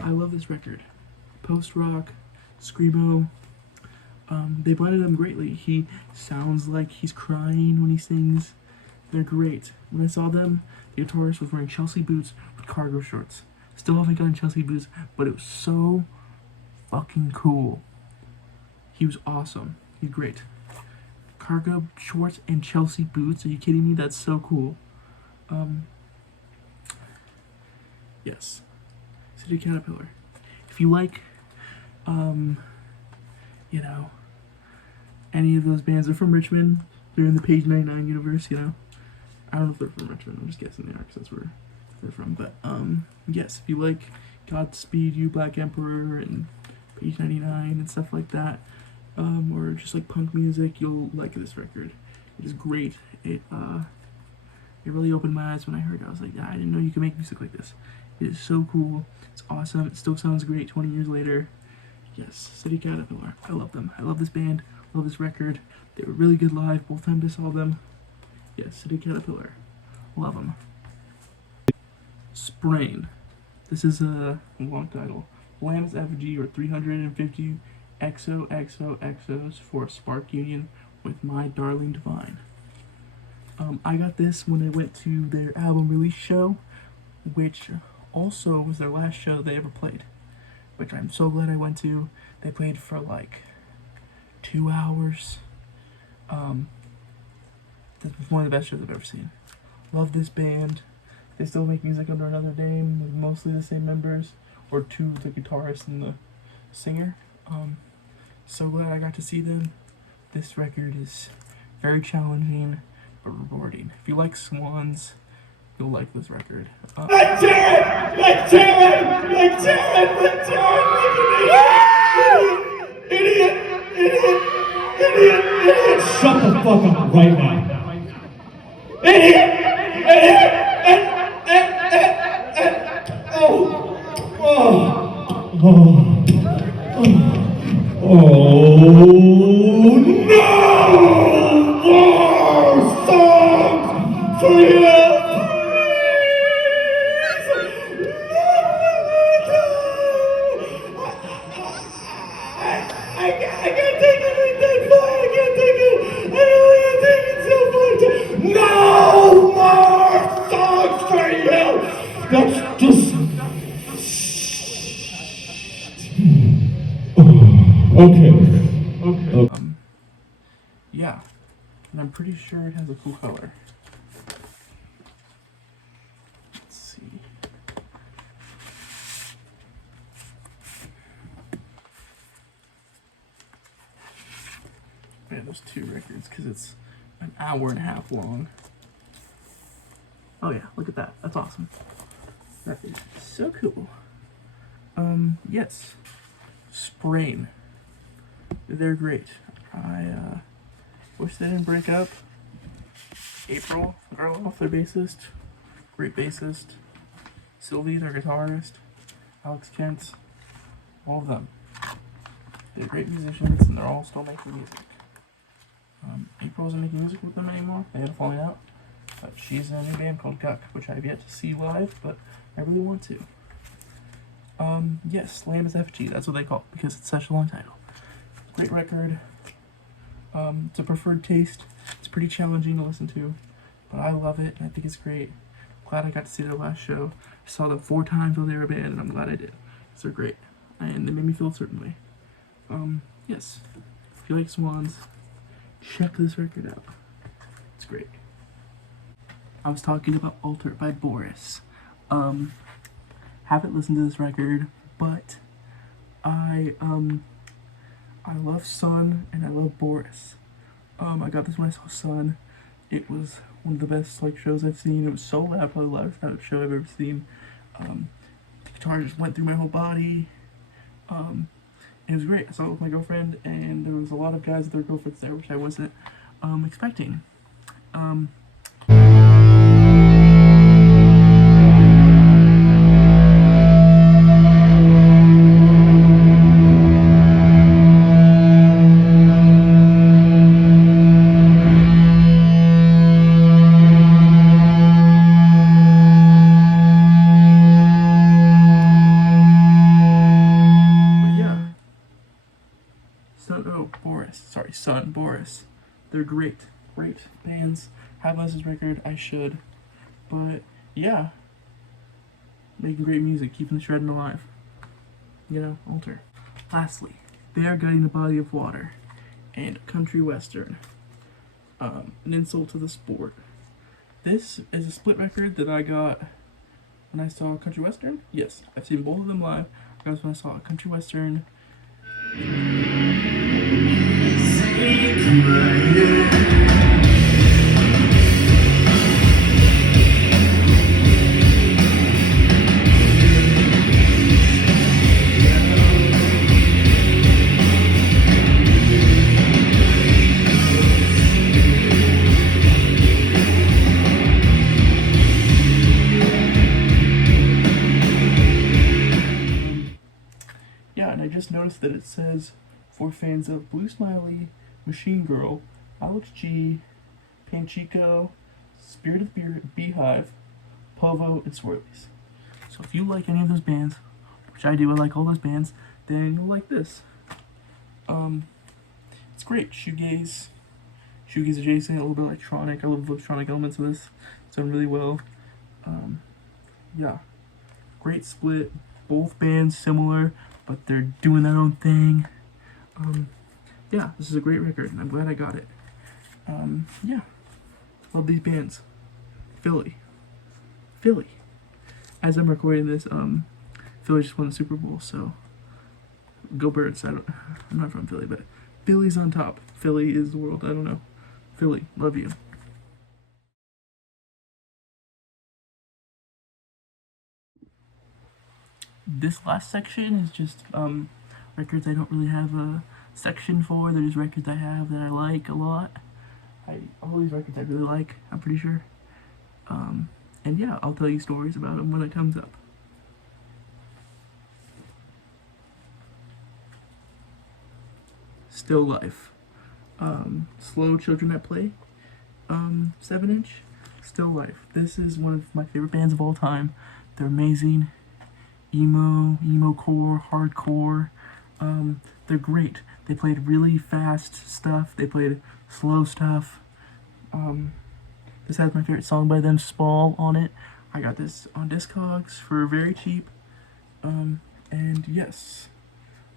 I love this record. Post-rock, screamo. They blended them greatly. He sounds like he's crying when he sings. They're great. When I saw them, the guitarist was wearing Chelsea boots with cargo shorts. Still haven't gotten Chelsea boots, but it was so fucking cool. He was awesome. He's great. Cargo shorts and Chelsea boots. Are you kidding me? That's so cool. Yes. City Caterpillar. If you like, you know, any of those bands, they're from Richmond. They're in the Page 99 universe, you know. I don't know if they're from Richmond. I'm just guessing they are because that's where they're from. But, yes, if you like Godspeed You, Black Emperor, and Page 99 and stuff like that, or just like punk music, you'll like this record. It is great. It really opened my eyes when I heard it. I was like, yeah, I didn't know you could make music like this. It is so cool. It's awesome. It still sounds great 20 years later. Yes, City Caterpillar. I love them. I love this band. I love this record. They were really good live both times I saw them. Yes, City Caterpillar. Love them. Sprain. This is a long title. Lamb's effigy, or 350 XOXOXOs for a spark union with my darling divine. I got this when I went to their album release show, which also was their last show they ever played, which I'm so glad I went to. They played for like 2 hours. This was one of the best shows I've ever seen. Love this band. They still make music under another name with mostly the same members, or two, the guitarist and the singer. So glad I got to see them. This record is very challenging but rewarding. If you like Swans, you'll like this record. Let's do it! Let's do it! Let's do it! Let's do it! Idiot! Idiot! Idiot! Idiot! Shut the fuck up right now! Idiot! Idiot! Oh! Oh! Oh! Oh! No! More songs for you! I can't take it that far. I can't take it. I only can't take it so far. No more songs for you. That's just. Okay. Yeah, and I'm pretty sure it has a cool color. Let's see. Man, there's 2 records because it's an hour and a half long. Oh yeah, look at that. That's awesome. That is so cool. Yes. Sprain. They're great. I wish they didn't break up. April Garloff, their bassist. Great bassist. Sylvie, their guitarist. Alex Kent. All of them. They're great musicians and they're all still making music. April isn't making music with them anymore. They had a falling out. But she's in a new band called Guck, which I have yet to see live, but I really want to. Yes, Lamb's FG, that's what they call it, because it's such a long title. Great record. It's a preferred taste. It's pretty challenging to listen to, but I love it, and I think it's great. Glad I got to see their last show. I saw them 4 times while they were a band, and I'm glad I did. Because they're great, and they made me feel a certain way. Yes, if you like Swans, check this record out. It's great. I was talking about Alter by Boris. Haven't listened to this record, but I love Sun and I love Boris. I got this when I saw Sun. It was one of the best like shows I've seen. It was so loud, probably the loudest show I've ever seen. The guitar just went through my whole body. It was great. I saw it with my girlfriend, and there was a lot of guys with their girlfriends there, which I wasn't expecting. Son, Boris. They're great bands. Haven't listened to his record, I should. But yeah, making great music, keeping the shredding alive. You know, alter. Lastly, they are guiding the body of water and country western. An insult to the sport. This is a split record that I got when I saw country western. Yes, I've seen both of them live. I got this when I saw country western. Yeah, and I just noticed that it says for fans of Blue Smiley, Machine Girl, Alex G, Panchico, Spirit of the Beehive, Povo, and Swirlies. So if you like any of those bands, which I do, I like all those bands, then you'll like this. It's great. Shoegaze adjacent, a little bit electronic. I love the electronic elements of this. It's done really well. Yeah, great split. Both bands similar, but they're doing their own thing. Yeah, this is a great record, and I'm glad I got it. Yeah, love these bands. Philly. As I'm recording this, Philly just won the Super Bowl, so go Birds. I'm not from Philly, but Philly's on top. Philly is the world. I don't know. Philly, love you. This last section is just records I don't really have a section for. They're just records I have that I like a lot. All these records I really like, I'm pretty sure. And yeah, I'll tell you stories about them when it comes up. Still Life. Slow Children at Play. 7-inch. Still Life. This is one of my favorite bands of all time. They're amazing. Emo core, hardcore. They're great. They played really fast stuff. They played slow stuff. This has my favorite song by them, Small, on it. I got this on Discogs for very cheap. And yes,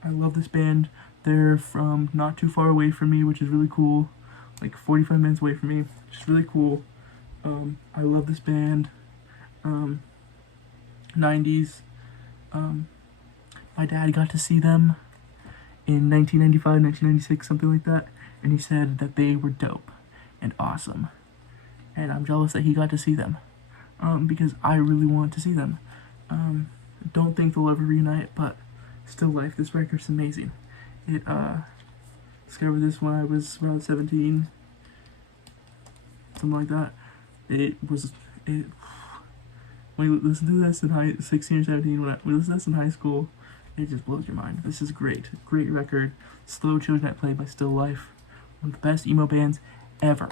I love this band. They're from not too far away from me, which is really cool. Like 45 minutes away from me, which is really cool. I love this band. 90s. My dad got to see them in 1995, 1996, something like that, and he said that they were dope and awesome. And I'm jealous that he got to see them, because I really want to see them. Don't think they'll ever reunite, but Still Life, this record's amazing. It, discovered this when I was around 17, something like that. When you listen to this in 16 or 17, when we listen to this in high school, it just blows your mind. This is great. Great record. Slow Children at Play by Still Life. One of the best emo bands ever.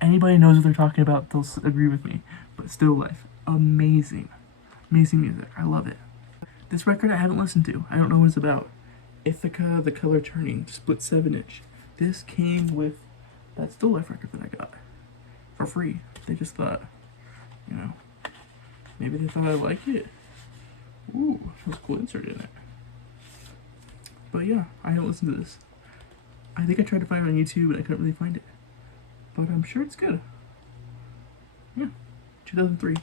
Anybody knows what they're talking about, they'll agree with me. But Still Life. Amazing. Amazing music. I love it. This record I haven't listened to. I don't know what it's about. Ithaca, The Color Turning, split 7-inch. This came with that Still Life record that I got for free. They just thought, you know, maybe they thought I'd like it. Ooh, there's a cool insert in it. But yeah, I haven't listened to this. I think I tried to find it on YouTube and I couldn't really find it. But I'm sure it's good. Yeah, 2003. It's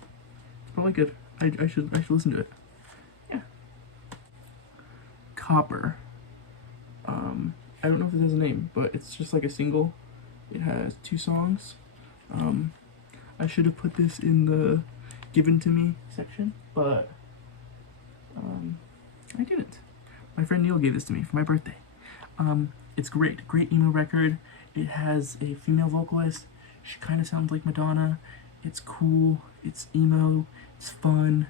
probably good. I should listen to it. Yeah. Copper. I don't know if it has a name, but it's just like a single. It has 2 songs. I should have put this in the given to me section, but I didn't. My friend Neil gave this to me for my birthday. It's great emo record. It has a female vocalist. She kind of sounds like Madonna. It's cool. It's emo. It's fun.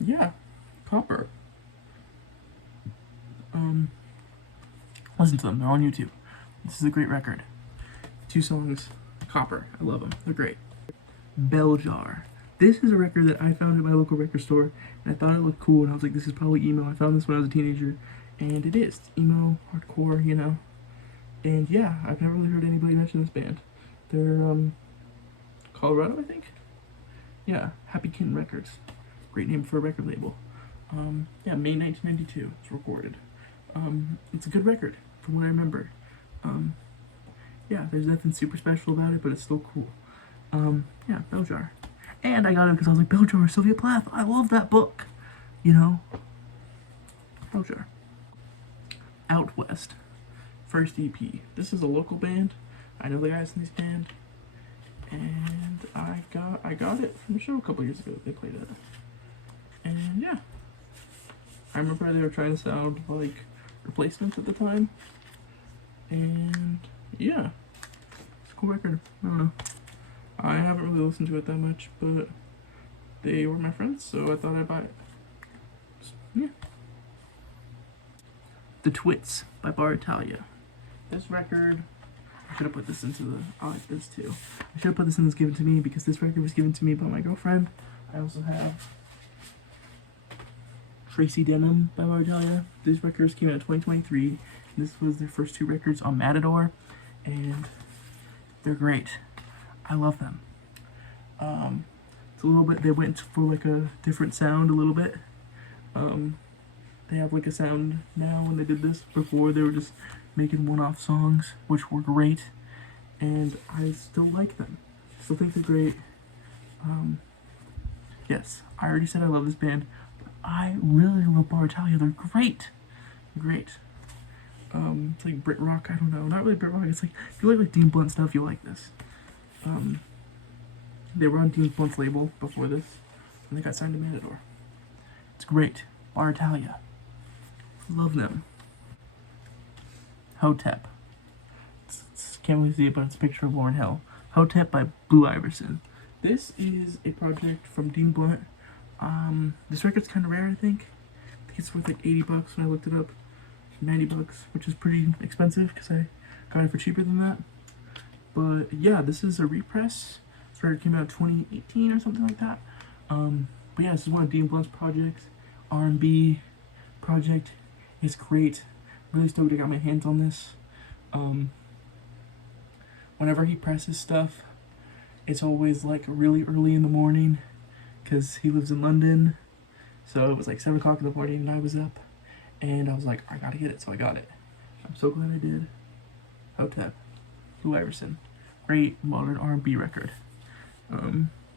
Yeah, Copper. Listen to them. They're on YouTube. This is a great record. 2 songs. Copper. I love them. They're great. Bell Jar. This is a record that I found at my local record store, and I thought it looked cool, and I was like, this is probably emo. I found this when I was a teenager, and it is. It's emo, hardcore, you know. And yeah, I've never really heard anybody mention this band. They're, Colorado, I think? Yeah, Happy Kitten Records. Great name for a record label. Yeah, May 1992 it's recorded. It's a good record, from what I remember. Yeah, there's nothing super special about it, but it's still cool. Yeah, Bell Jar. And I got it because I was like, Bell Jar, Sylvia Plath, I love that book. You know? Bell Jar. Out West. First EP. This is a local band. I know the guys in this band. And I got it from a show a couple years ago. They played it. And yeah. I remember they were trying to sound like Replacements at the time. And yeah. It's a cool record. I don't know. I haven't really listened to it that much, but they were my friends, so I thought I'd buy it. So, yeah. The Twits by Bar Italia. This record, I should have put this into the, I like this too. I should have put this in this given to me because this record was given to me by my girlfriend. I also have Tracy Denim by Bar Italia. These records came out in 2023. This was their first 2 records on Matador, and they're great. I love them. It's a little bit, they went for like a different sound a little bit. They have like a sound now when they did this. Before they were just making one-off songs, which were great. And I still like them. Still think they're great. Yes, I already said I love this band. I really love Bar Italia. They're great. Great. It's like Brit rock, I don't know. Not really Brit rock. It's like, if you like Dean Blunt stuff, you'll like this. They were on Dean Blunt's label before this, and they got signed to Matador. It's great. Bar Italia. Love them. Hotep. Can't really see it, but it's a picture of Lauryn Hill. Hotep by Blue Iverson. This is a project from Dean Blunt. This record's kind of rare, I think. I think it's worth like $80 when I looked it up. $90, which is pretty expensive because I got it for cheaper than that. But yeah, this is a repress. This record came out in 2018 or something like that. But yeah, this is one of Dean Blunt's projects. R&B project. It's great. Really stoked I got my hands on this. Whenever he presses stuff, it's always like really early in the morning because he lives in London. So it was like 7 o'clock in the morning and I was up. And I was like, I gotta get it, so I got it. I'm so glad I did. Hotep. Blue Iverson. Great modern R&B record.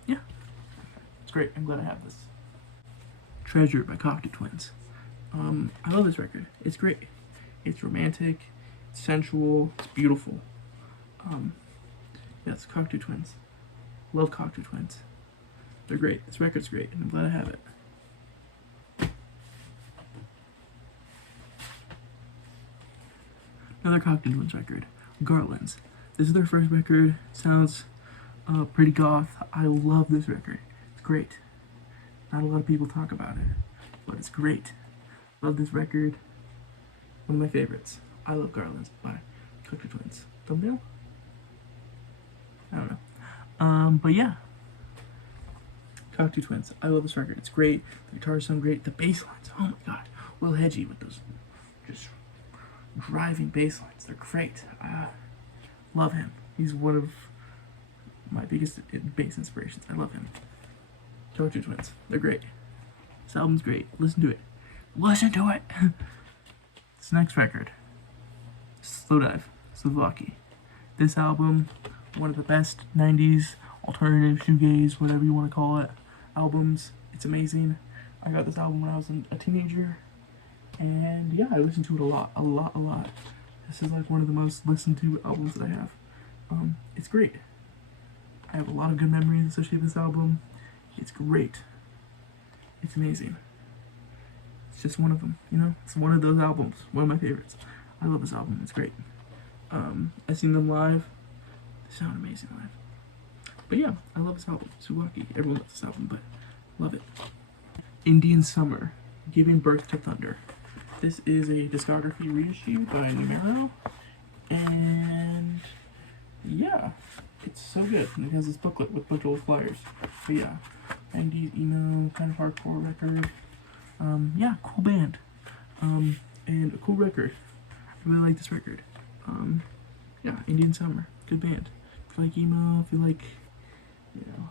Yeah. It's great. I'm glad I have this. Treasure by Cocteau Twins. I love this record. It's great. It's romantic. It's sensual. It's beautiful. Yes, Cocteau Twins. Love Cocteau Twins. They're great. This record's great, and I'm glad I have it. Another Cocteau Twins record. Garlands. This is their first record. Sounds pretty goth. I love this record. It's great. Not a lot of people talk about it, but it's great. Love this record. One of my favorites. I love Garlands by Cocteau Twins. Thumbnail? I don't know. But yeah. Cocteau Twins. I love this record. It's great. The guitars sound great. The bass lines. Oh my god. Will Hedgie with those just driving bass lines. They're great. Love him. He's one of my biggest bass inspirations. I love him. Cocteau Twins. They're great. This album's great. Listen to it. Listen to it! This next record. Slowdive. Slovakia. This album, one of the best 90s alternative shoegaze, whatever you want to call it, albums. It's amazing. I got this album when I was a teenager, and yeah, I listened to it a lot, a lot, a lot. This is like one of the most listened to albums that I have. It's great. I have a lot of good memories associated with this album. It's great. It's amazing. It's just one of them, you know? It's one of those albums. One of my favorites. I love this album. It's great. I've seen them live. They sound amazing live. But yeah, I love this album. So lucky. Everyone loves this album, but love it. Indian Summer, Giving Birth to Thunder. This is a discography reissue by Numero. And yeah, it's so good. And it has this booklet with a bunch of old flyers. But yeah, 90s emo, kind of hardcore record. Yeah, cool band. And a cool record. I really like this record. Yeah, Indian Summer, good band. If you like emo, if you like, you know,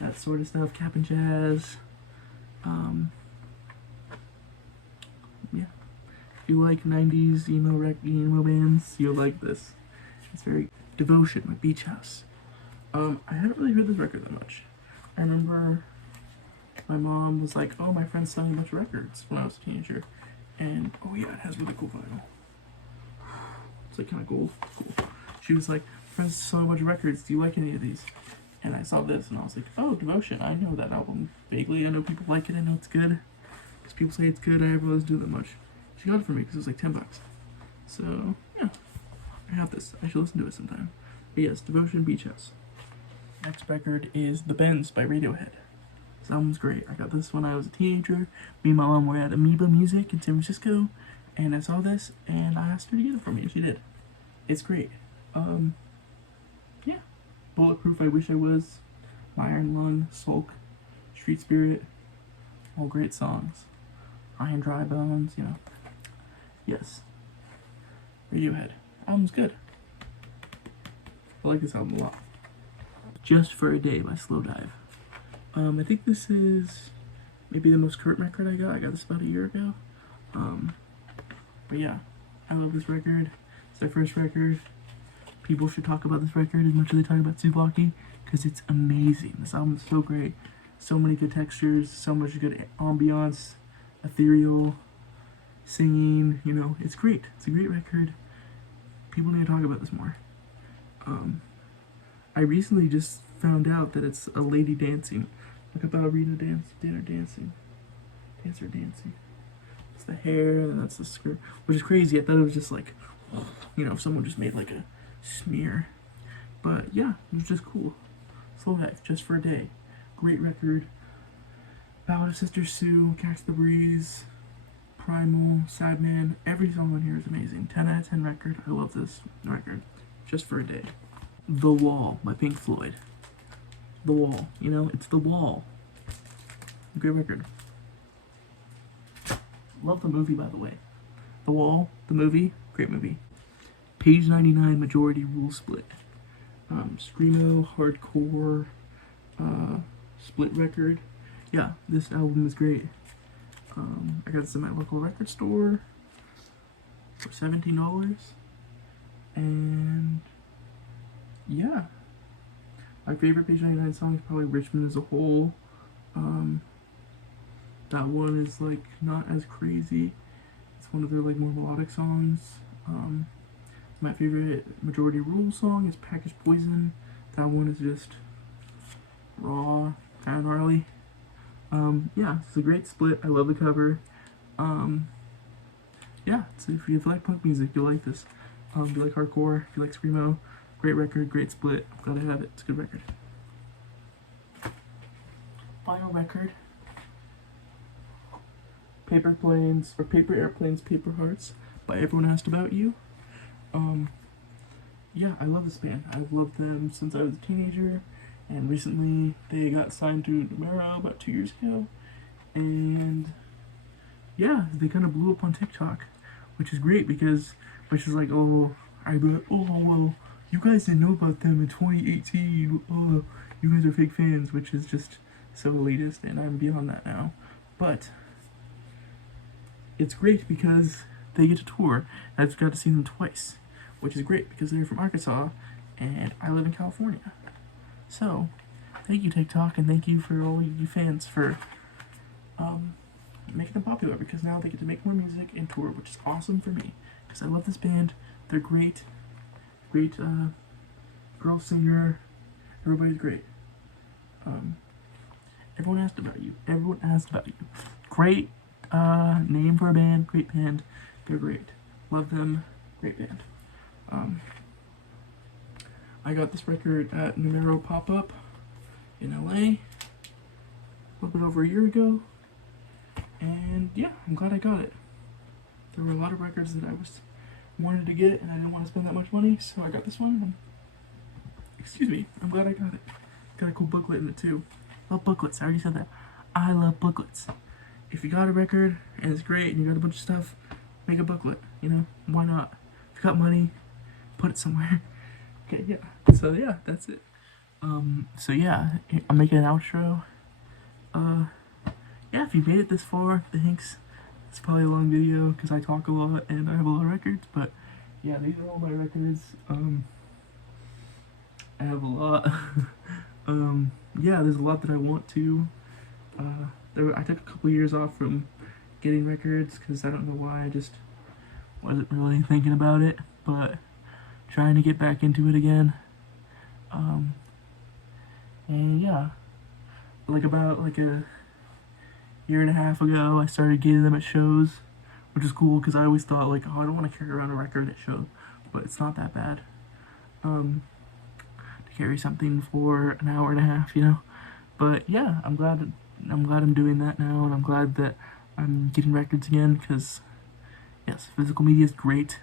that sort of stuff, Cap and Jazz. Yeah, if you like 90s emo bands, you'll like this. It's very Devotion by Beach House. I haven't really heard this record that much. I remember my mom was like, oh, my friend's selling a bunch of records when I was a teenager. And, oh yeah, it has really cool vinyl. It's like kind of gold. Cool. She was like, friends selling a bunch of records. Do you like any of these? And I saw this and I was like, oh, Devotion. I know that album vaguely. I know people like it. I know it's good. Because people say it's good. I never realized do that much. She got it for me because it was like $10. So, yeah. I have this. I should listen to it sometime. But yes, Devotion, Beach House. Next record is The Bends by Radiohead. This album's great. I got this when I was a teenager. Me and my mom were at Amoeba Music in San Francisco, and I saw this, and I asked her to get it for me, and she did. It's great. Yeah. Bulletproof, I Wish I Was, My Iron Lung, Sulk, Street Spirit, all great songs. Iron Dry Bones, you know. Yes. Radiohead. Album's good. I like this album a lot. Just for a Day by Slowdive. I think this is maybe the most current record I got. I got this about a year ago. But yeah, I love this record. It's their first record. People should talk about this record as much as they talk about Souvlaki, because it's amazing. This album is so great. So many good textures, so much good ambiance, ethereal, singing, you know, it's great. It's a great record. People need to talk about this more. I recently just found out that it's a lady dancing, like a ballerina dancing. It's the hair, and that's the skirt, which is crazy. I thought it was just like, you know, if someone just made like a smear. But yeah, it was just cool. Slow Life, Just for a Day. Great record. Ballad of Sister Sue, Catch the Breeze, Primal, Sad Man. Every song on here is amazing. 10 out of 10 record. I love this record. Just for a Day. The Wall by Pink Floyd. The Wall. You know, it's The Wall. Great record. Love the movie, by the way. The Wall, the movie, great movie. Page 99, Majority Rule Split. Screamo, hardcore, split record. Yeah, this album is great. I got this in my local record store for $17. And yeah, my favorite Page 99 song is probably Richmond as a Whole. That one is like not as crazy. It's one of their like more melodic songs. My favorite Majority Rule song is Package Poison. That one is just raw, kind of gnarly. Yeah, it's a great split. I love the cover. Yeah, so if you like punk music, you'll like this. If you like hardcore, if you like screamo, great record, great split. Gotta have it. It's a good record. Final record. Paper Airplanes, Paper Hearts by Everyone Asked About You. Yeah, I love this band. I've loved them since I was a teenager, and recently they got signed to Numero about 2 years ago, and yeah, they kind of blew up on TikTok, which is great because, which is like, oh, well, you guys didn't know about them in 2018, oh, you guys are fake fans, which is just so elitist, and I'm beyond that now, but it's great because they get to tour. I've got to see them twice, which is great because they're from Arkansas and I live in California. So, thank you TikTok, and thank you for all you fans for making them popular because now they get to make more music and tour, which is awesome for me because I love this band. They're great, great girl singer. Everybody's great. Everyone asked about you. Everyone asked about you. Great name for a band. Great band. They're great. Love them. Great band. I got this record at Numero Pop-Up in LA a little bit over a year ago. And yeah, I'm glad I got it. There were a lot of records that I wanted to get and I didn't want to spend that much money, so I got this one. Excuse me, I'm glad I got it. Got a cool booklet in it too. Love booklets, I already said that. I love booklets. If you got a record and it's great and you got a bunch of stuff, make a booklet, you know? Why not? If you got money, put it somewhere. Okay, yeah. So yeah, that's it. So yeah, I'm making an outro. Yeah, if you made it this far, thanks. It's probably a long video because I talk a lot and I have a lot of records, but yeah, these are all my records. I have a lot. Yeah, there's a lot that I want to. I took a couple years off from getting records because I don't know why. I just wasn't really thinking about it, but trying to get back into it again. And yeah, about a year and a half ago, I started getting them at shows, which is cool because I always thought like, oh, I don't want to carry around a record at shows, but it's not that bad. To carry something for an hour and a half, you know. But yeah, I'm glad I'm doing that now, and I'm glad that I'm getting records again because yes, physical media is great.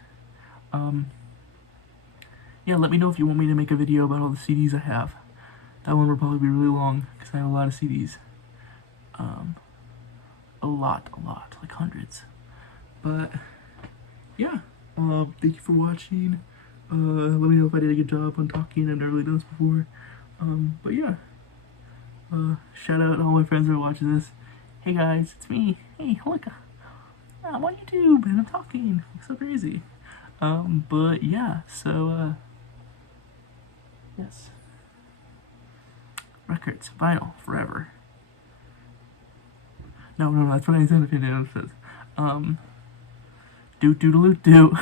Yeah, let me know if you want me to make a video about all the CDs I have. That one will probably be really long because I have a lot of CDs. A lot, like hundreds. But yeah, thank you for watching. Let me know if I did a good job on talking. I've never really done this before. But yeah, shout out to all my friends who are watching this. Hey guys, it's me. Hey, look, I'm on YouTube and I'm talking. It's so crazy. But yeah, so yes, records, vinyl, forever. No, that's what I said. If you know, it says, doot doodaloo doo.